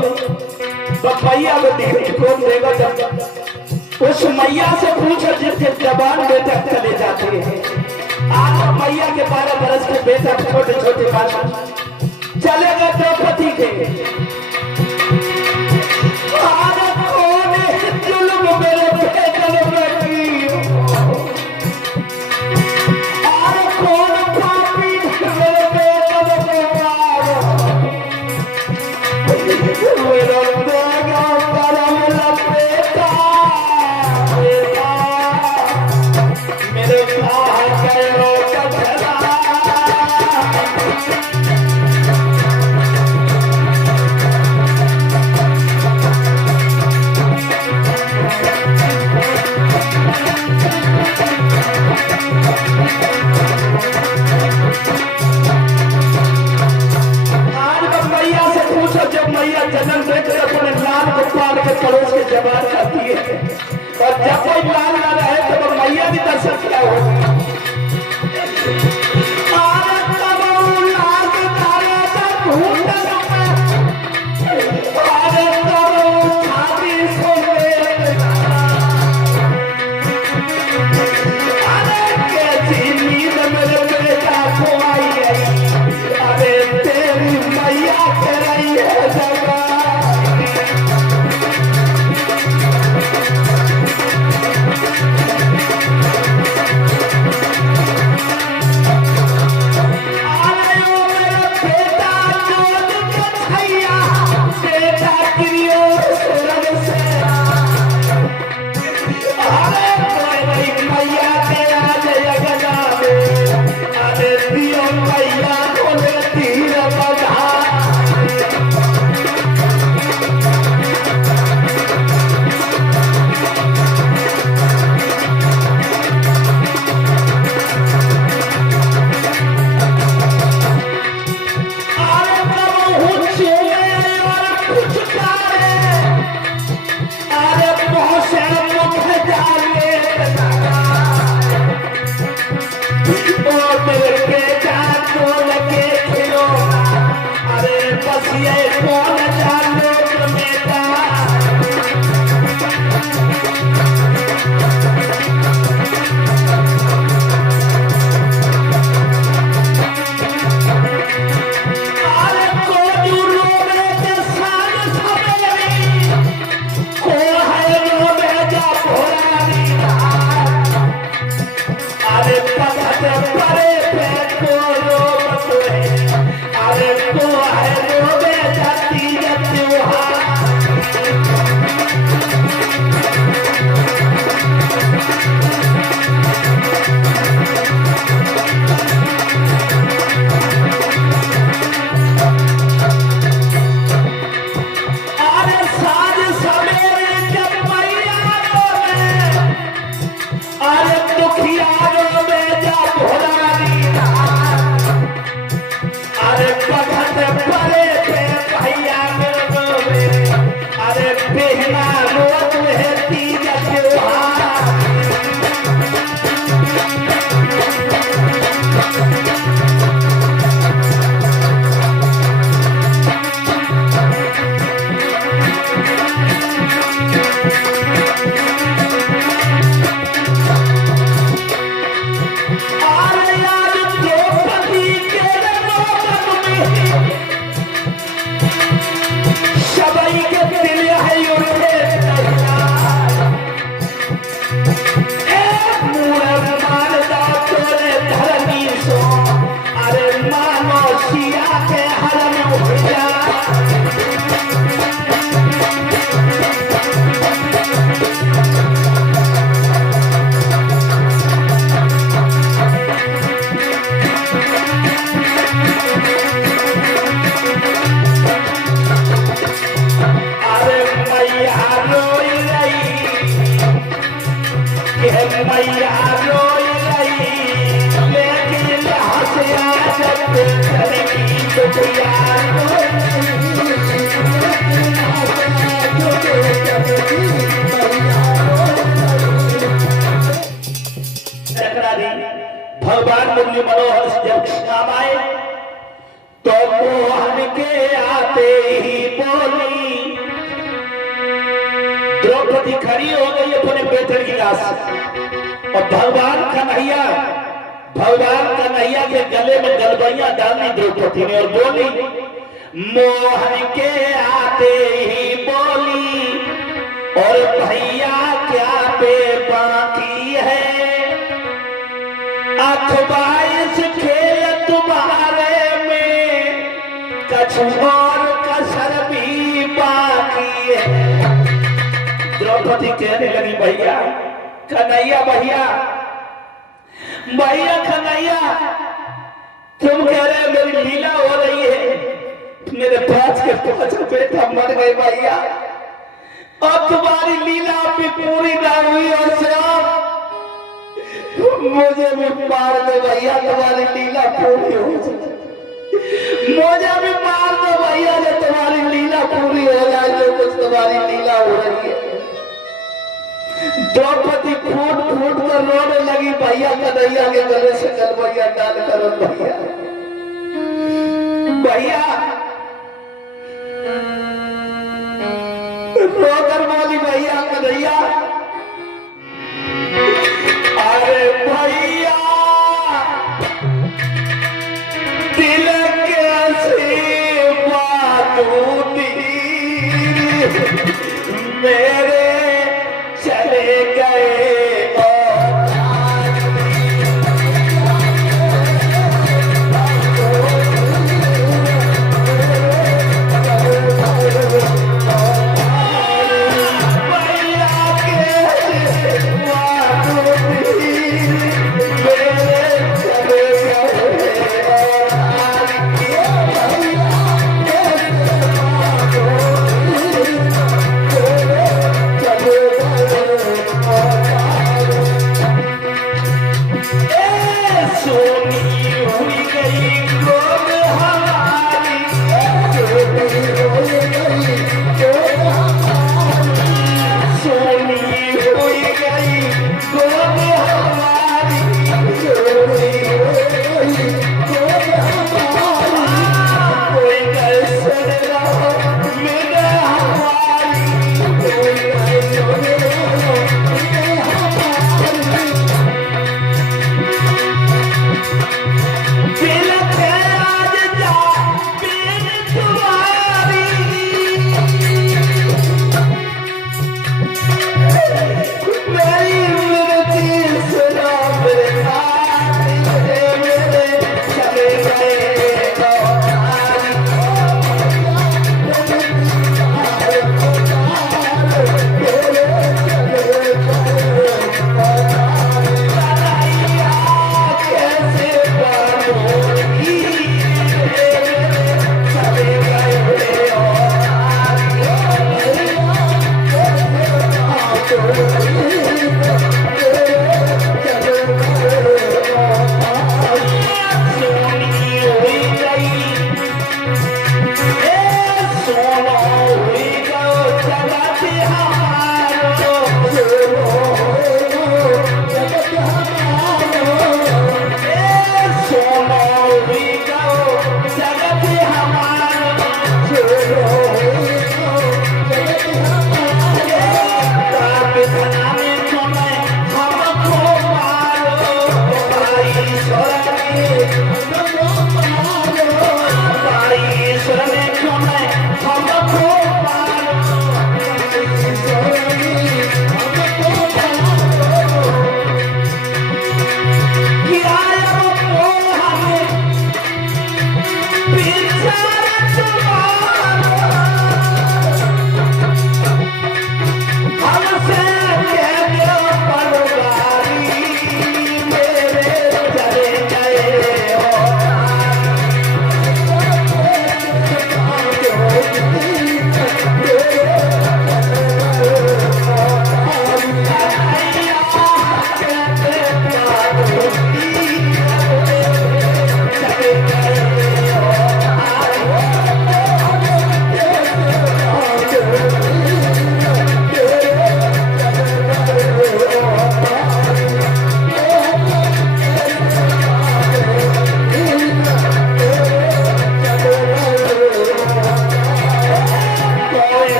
तो मैया को धीरज कौन देगा? जब उस मैया से पूछो जिसके जबान बेटा चले जाते हैं। आज मैया के 12 बरस के बेटा छोटे छोटे बात चलेगा द्रौपदी के। जुल्म मेरे बेटे ने की, कौन पापी मेरे बेटे बचिए कौन जानो मेरा अरे को जुरो में के साग सवेरी को है रो में जा भोरानी अरे पगत परे पे को रो मत अरे को है रो में जाती त्योहार अरे साँझ सवेरे जब मैया रोवे अरे दुखियारों में जा भोलानी अरे पगत परे पे भैया में रोवे अरे बेहना रोत है तीज त्योहार अरे यार द्रौपदी के रोमन में सबई के दिल है उठे ए मूर मान दा तोरे धरनी सो अरे मानो सिया के हरम उठा अरे मैया रोई रही के मैया रोई रही लेकिन हंसिया जब करेगी तो भैया भगवान मुरली मनोहर जब नाम आए तो मोहन के आते ही बोली द्रौपदी खड़ी हो गई अपने बेटे की लाश और भगवान कन्हैया के गले में गलबैया डाली द्रौपदी ने और बोली मोहन के आते ही बोली और भैया क्या पे बाकी है अखबाइश खेल तुम्हारे में कछु और कसर भी बाकी है द्रौपदी कहने लगी भैया कन्हैया भैया भैया कन्हैया तुम कह रहे हो मेरी लीला हो रही है मेरे पास के पांच बेटा मर गए भैया अब तुम्हारी लीला भी पूरी ना हुई और श्याम मुझे भी मार दो भैया तुम्हारी लीला पूरी हो मुझे भी मार दो भैया जब तुम्हारी लीला पूरी हो जाए जो कुछ तुम्हारी लीला हो रही है द्रौपदी फूट फूट कर रोने लगी भैया कन्हैया के गले से गलबैया डाल करो भैया भैया रोकर बोली भैया कन्हैया अरे भैया दिल कैसी बात होती मेरे चले गए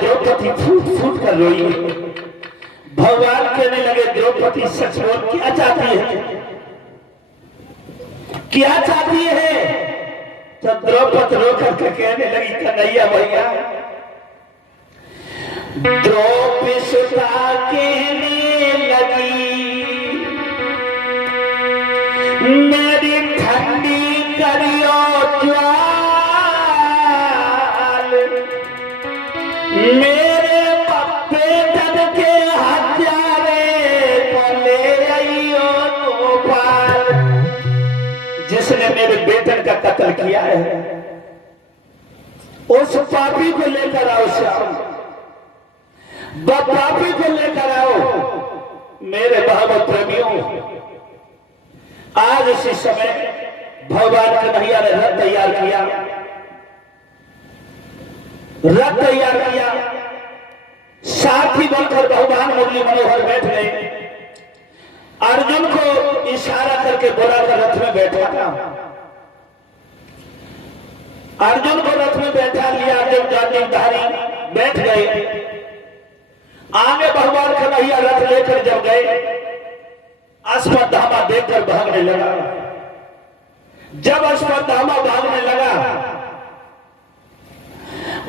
द्रौपदी फूट फूट कर रोई। भगवान कहने लगे द्रौपदी सच बोल, क्या चाहती है, क्या चाहती है? तो द्रौपदी रो करके कहने लगी कन्हैया भैया, द्रौपदी सुता कहने लगी मेरी ठंडी करियो ज्वाल, मेरे पप्पे तन के हत्यारे को ले आइयो गोपाल। जिसने मेरे बेटन का कत्ल किया है उस पापी को लेकर आओ, श्याम पापी को लेकर आओ। मेरे भागवत प्रेमियों, आज इसी समय भगवान कन्हैया ने रथ तैयार किया, रथ तैयार किया, साथी बनकर भगवान मुरली मनोहर बैठ गए। अर्जुन को इशारा करके बुलाकर रथ में बैठा था। अर्जुन को रथ में बैठा लिया, अर्जुन गांडीवधारी बैठ गए। आगे भगवान कन्हैया रथ लेकर जब गए, अश्वत्थामा देखकर भागने लगा। जब अश्वत्थामा भागने लगा,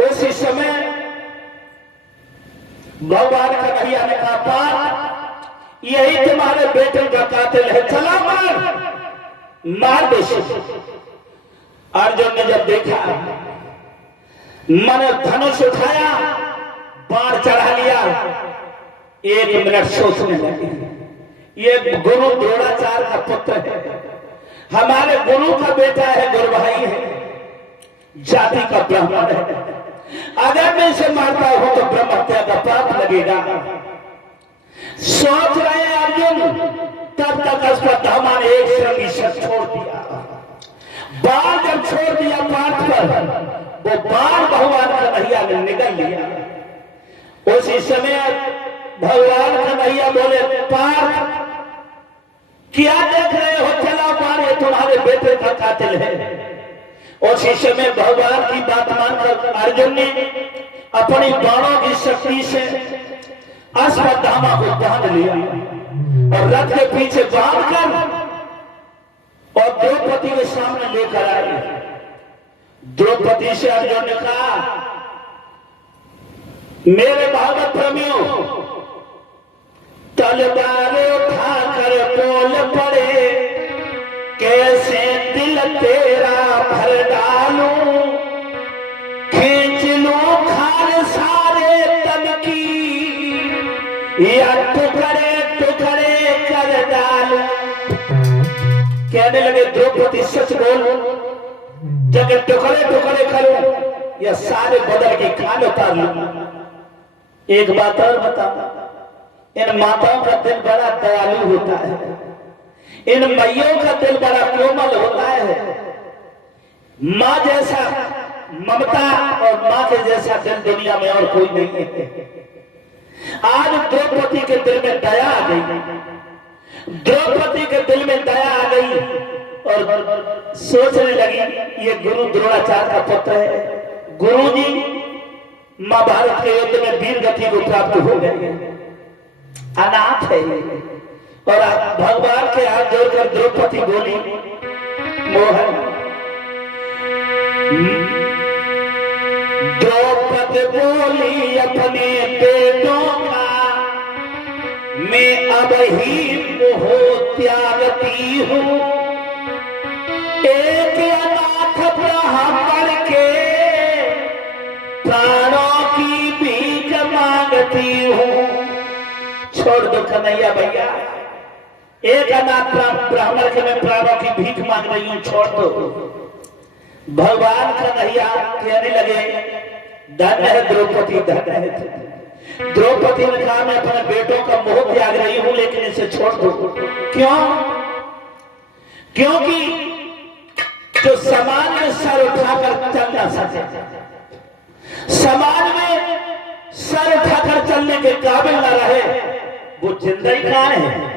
उसी समय भगवान कन्हैया ने कहा, पार्थ यही तुम्हारे बेटे का कातिल है, चला मार दे। अर्जुन ने जब देखा, मन धनुष उठाया, बाण चढ़ा लिया। 1 मिनट सोचने लगे, ये गुरु द्रोणाचार्य का पुत्र है, हमारे गुरु का बेटा है, गुरु भाई है, जाति का ब्राह्मण है। अगर मैं इसे मारता हूं तो ब्रह्म हत्या का पाप लगेगा। सोच रहे अर्जुन, तब तक अश्वत्थामा ने एक श्रृंगी शस्त्र छोड़ दिया। बाण जब छोड़ दिया पार्थ पर, वो बाण भगवान कन्हैया ने निगल लिया। उसी समय भगवान कन्हैया बोले, पार्थ क्या देख रहे हो, चला बाण, ये तुम्हारे बेटे का कातिल है। उसी समय भगवान की बात मानकर अर्जुन ने अपनी बाणों की शक्ति से अश्वत्थामा को बांध लिया और रथ के पीछे बांधकर और द्रौपदी के सामने लेकर आए। द्रौपदी से अर्जुन ने कहा, मेरे भागवत प्रेमियों, तलवार उठाकर बोल पड़े, कैसे दिल तेरा भर डालूं, खींच लूं खार सारे तन की, या टुकड़े टुकड़े कर डालूं। कहने लगे द्रौपदी सच बोल, जब टुकड़े टुकड़े करूं या सारे बदल की खाल उतार लूं। एक बात और बता, इन माताओं का दिल बड़ा दयालु होता है, इन मैयों का दिल बड़ा कोमल होता है। माँ जैसा ममता और माँ के जैसा दिल दुनिया में और कोई नहीं है। आज द्रौपदी के दिल में दया आ गई, द्रौपदी के दिल में दया आ गई और सोचने लगी, ये गुरु द्रोणाचार्य का पुत्र है। गुरु जी महाभारत के युद्ध में वीर गति को प्राप्त हो गए, अनाथ है। और भगवान के हाथ जोड़कर द्रौपदी बोली, मोहन, द्रौपदी बोली अपने बेटों का मैं अब ही मोह त्यागती हूँ, एक अनाथ ब्राह्मण के प्राणों की भीख मांगती हूँ। छोड़ दो कन्हैया भैया, एक अनाथ ब्राह्मण के मैं प्राणों की भीख मांग रही हूँ, छोड़ दो। भगवान कन्हैया कहने लगे, धन्य है द्रौपदी, धन्य है। द्रौपदी ने कहा, मैं अपने बेटों का मोह त्याग रही हूं, लेकिन इसे छोड़ दो। क्यों? क्योंकि जो समाज में सर उठाकर चल ना सके, समाज में सर उठाकर चलने के काबिल न रहे, वो जिंदगी कहां है?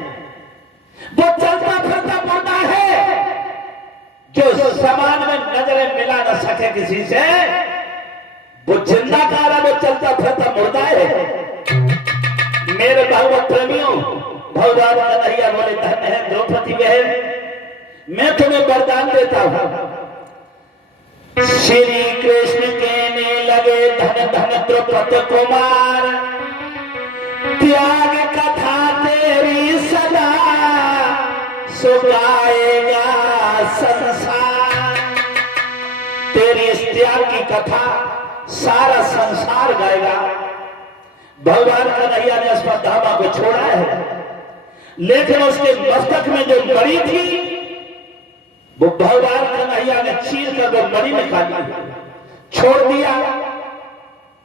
वो चलता फिरता मुर्दा है जो समाज में नजरें मिला न सके किसी से। वो जिंदा कहां है? वो चलता फिरता द्रौपदी कुमार त्याग कथा तेरी सदा सुगाएगा संसार। तेरी इस त्याग की कथा सारा संसार गाएगा। भगवान कन्हैया ने अश्वत्थामा को छोड़ा है, लेकिन उसके मस्तक में जो मणि थी वो भगवान कन्हैया ने चीर कर वो मणि निकाली, छोड़ दिया।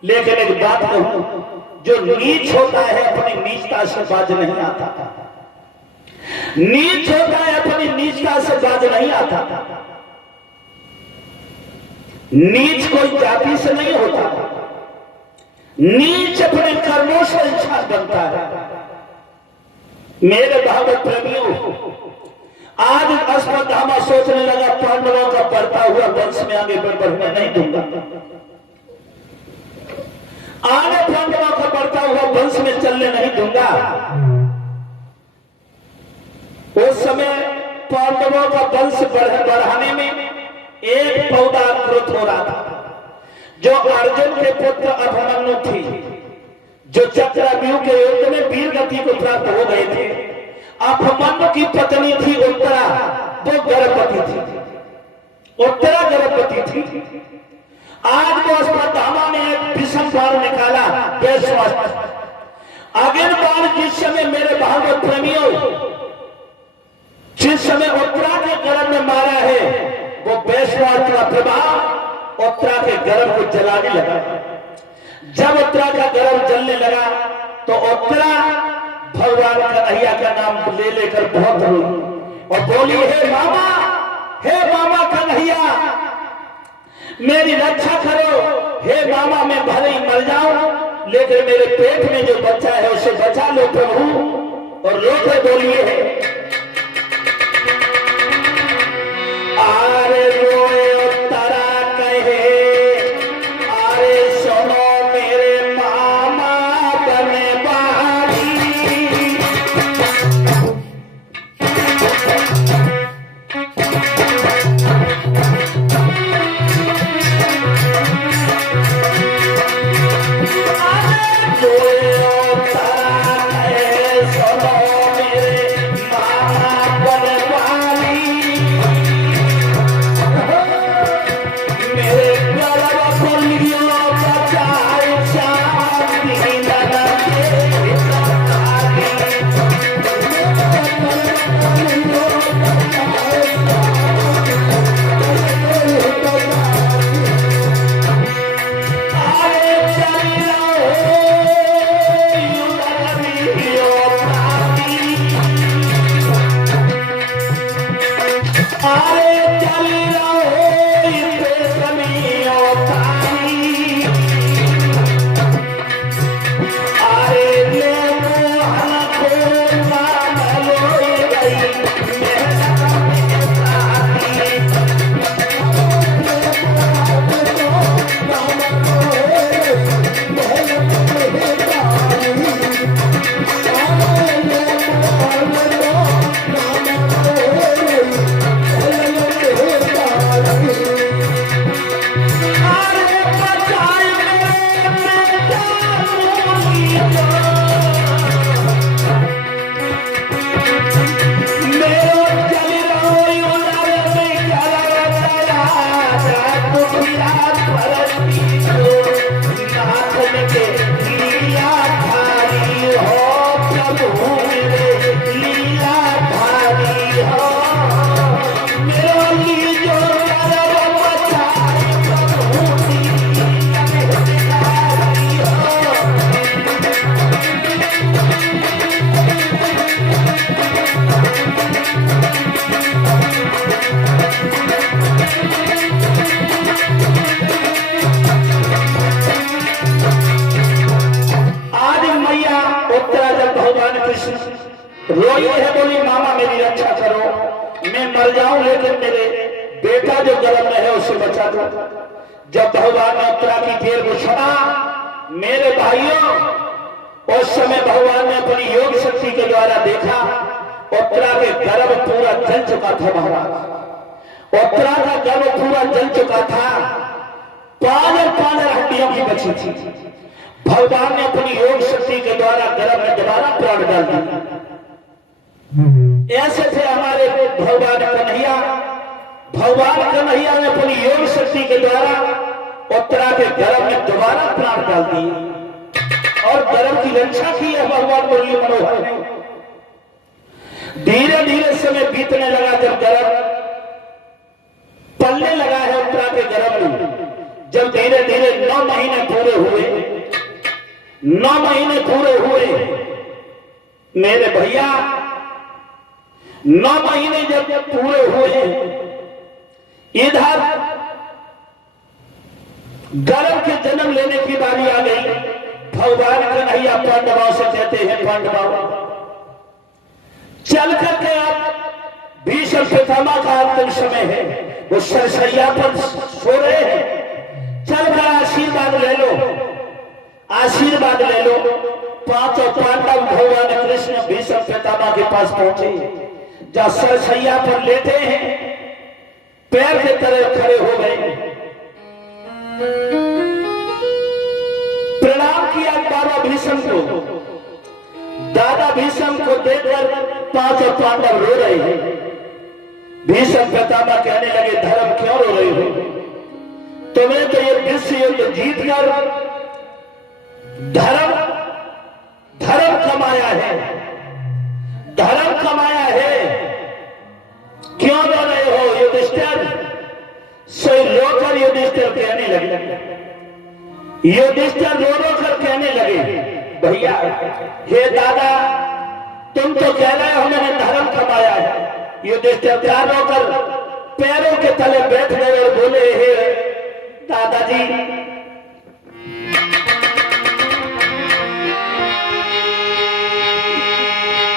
लेकिन एक बात कहूं, जो नीच होता है अपनी नीचता से बाज नहीं आता। नीच होता है अपनी नीचता से बाज नहीं आता। नीच कोई जाति से नहीं होता, नीच अपने कर्मों से इंसान बनता है। मेरे भागवत प्रेमियों, आज अश्वत्थामा सोचने लगा पांडवों का बढ़ता हुआ वंश में आगे बढ़ने नहीं दूंगा। आगे पांडवों का बढ़ता हुआ वंश में चलने नहीं दूंगा। उस समय पांडवों का वंश बढ़ाने में एक पौधा अंकुरित हो रहा था, जो अर्जुन के पुत्र अभिमन्यु थी, जो चक्रव्यूह के युद्ध में वीर गति को प्राप्त हो गए थे। अभिमन्यु की पत्नी थी उत्तरा, वो गर्भवती थी, उत्तरा गर्भवती थी। आज वो अश्वत्थामा ने एक विषम बाण निकाला, अगेन बाण जिस समय मेरे भागवत प्रेमियों, जिस समय उत्तरा के गर्भ में मारा है, वो वैश्वास्त्र का प्रभाव उत्तरा के गर्भ को जलाने लगा। जब उत्तरा का गर्भ जलने लगा तो उत्तरा भगवान कन्हैया का नाम ले लेकर बहुत रोई और बोली, हे मामा कन्हैया, मेरी रक्षा करो। हे मामा, मैं भले ही मर जाऊं, लेकिन मेरे पेट में जो बच्चा है उसे बचा लो प्रभु। और रोकर बोलिए, आरे रोए उत्तरा कहे, आरे सुनो मेरे मामा बने बारी। रोई है, बोली मामा मेरी रक्षा करो, मैं मर जाऊं लेकिन मेरे बेटा जो गर्भ में है उसे बचा दो। जब भगवान ने उत्तरा की खेल को सुना, मेरे भाइयों, उस समय भगवान ने अपनी योग शक्ति के द्वारा देखा, उत्तरा के गर्भ पूरा जल चुका था। महाराज उत्तरा का गर्भ पूरा जल चुका था, 5 हड्डियों की बची थी। भगवान ने अपनी योग शक्ति के द्वारा गर्भ में दोबारा प्राण डाल दिया। ऐसे थे हमारे भगवान कन्हैया। भगवान कन्हैया ने अपनी योग शक्ति के द्वारा उत्तरा के गर्भ में दोबारा प्राण डाल दिए और गर्भ की रक्षा की है भगवान मुरली मनोहर ने। धीरे धीरे समय बीतने लगा, जब गर्भ पलने लगा है उत्तरा के गर्भ में, जब धीरे धीरे 9 महीने पूरे हुए, 9 महीने पूरे हुए मेरे भैया, 9 महीने जब पूरे हुए, इधर गर्भ के जन्म लेने की बारी आ गई। भगवान कन्हैया पांडवों से कहते हैं, पांडवों चल करके आप भीष्म पितामह का अंतिम समय है, वो सरसैया पर सो रहे हैं, चलकर आशीर्वाद ले लो, आशीर्वाद ले लो। 5 पांडव भगवान कृष्ण भीष्म पितामह के पास पहुंचे, जहां सरसैया पर लेटे हैं, पैर के तरह खड़े हो गए, प्रणाम किया बाबा भीष्म को। दादा भीष्म को देखकर 5 पांडव रो रहे हैं। भीष्म पितामह कहने लगे, धर्म क्यों रो रहे हो? तुम्हें तो ये विश्व युद्ध जीतकर धर्म कमाया है, धर्म कमाया है, क्यों रो रहे हो? युधिष्ठिर से रोकर युधिष्ठिर कहने लगे, युधिष्ठिर रो कर कहने लगे, भैया हे दादा, तुम तो कह रहे हो मैंने धर्म कमाया है। युधिष्ठिर तैयार होकर पैरों के तले बैठ गए और बोले, हे दादाजी,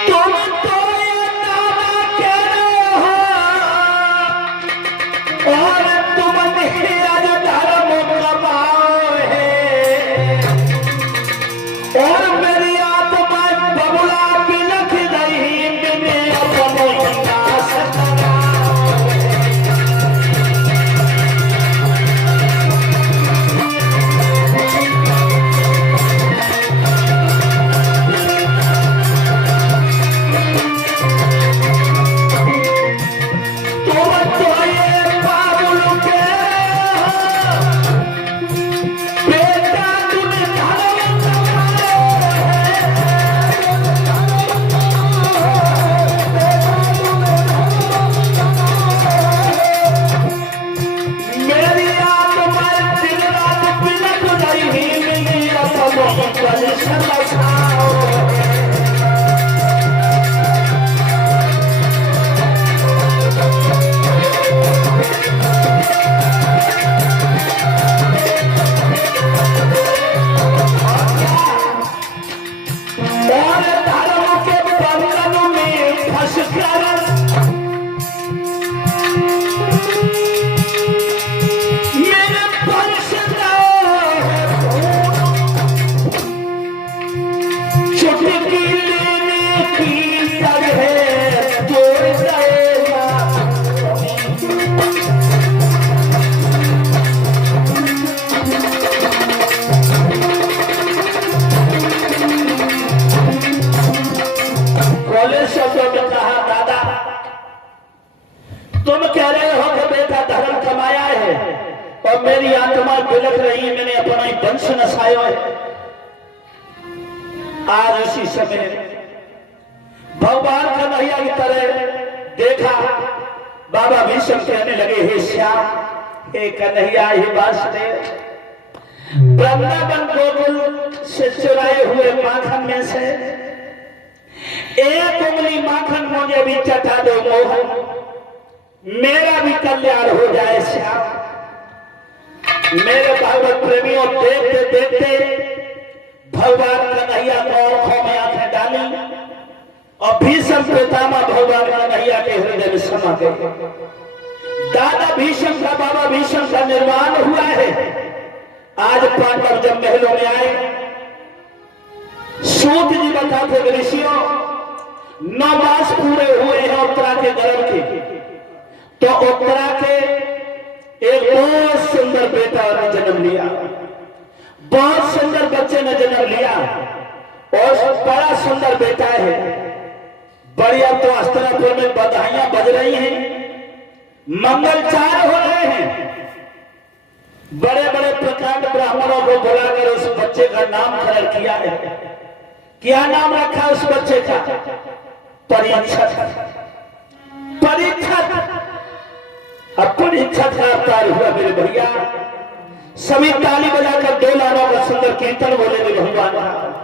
तुम तो ये दादा कह रहे हो और तुमने आज धर्म कमाओ है, और मेरी आत्मा बबुला बिलख रही, मैंने अपने नाश करा। तुम कह रहे हो कि बेटा धर्म कमाया है और मेरी आत्मा बिलख रही, मैंने अपना ही वंश नसाया है। आज इसी समय भगवान कन्हैया की तरह देखा, बाबा भीष्म कहने लगे, हे श्याम, हे कन्हैया, हे वासुदेव, वृंदावन गोकुल से चुराए हुए माखन में से एक उंगली माखन मुझे भी चटा दो मोहन, मेरा भी कल्याण हो जाए श्याम। मेरे भागवत प्रेमियों, देखते देखते भगवान कन्हैया को आंखों में आंखें डाली और भीष्म पितामह भगवान कन्हैया के हृदय में समा गए। दादा भीष्म का, बाबा भीष्म का निर्माण हुआ है। आज पांडव जब महलों में आए, सूत जी बताते ऋषियों, 9 मास पूरे हुए हैं उत्तरा के गर्भ के, तो उत्तरा के एक बहुत सुंदर बेटा ने जन्म लिया, बहुत सुंदर बच्चे ने सुंदर बेटा है। बड़ी अब तो अस्तिनापुर में बधाइयां बज रही हैं, मंगलचार हो रहे हैं। बड़े बड़े प्रकांड ब्राह्मणों को बुलाकर उस बच्चे का नाम खड़ा किया है। क्या नाम रखा उस बच्चे का? परीक्षक। परीक्षक। अब परीक्षक का अवतार हुआ मेरे भैया। सभी ताली बजाकर 2 लानों का सुंदर कीर्तन बोले भगवान।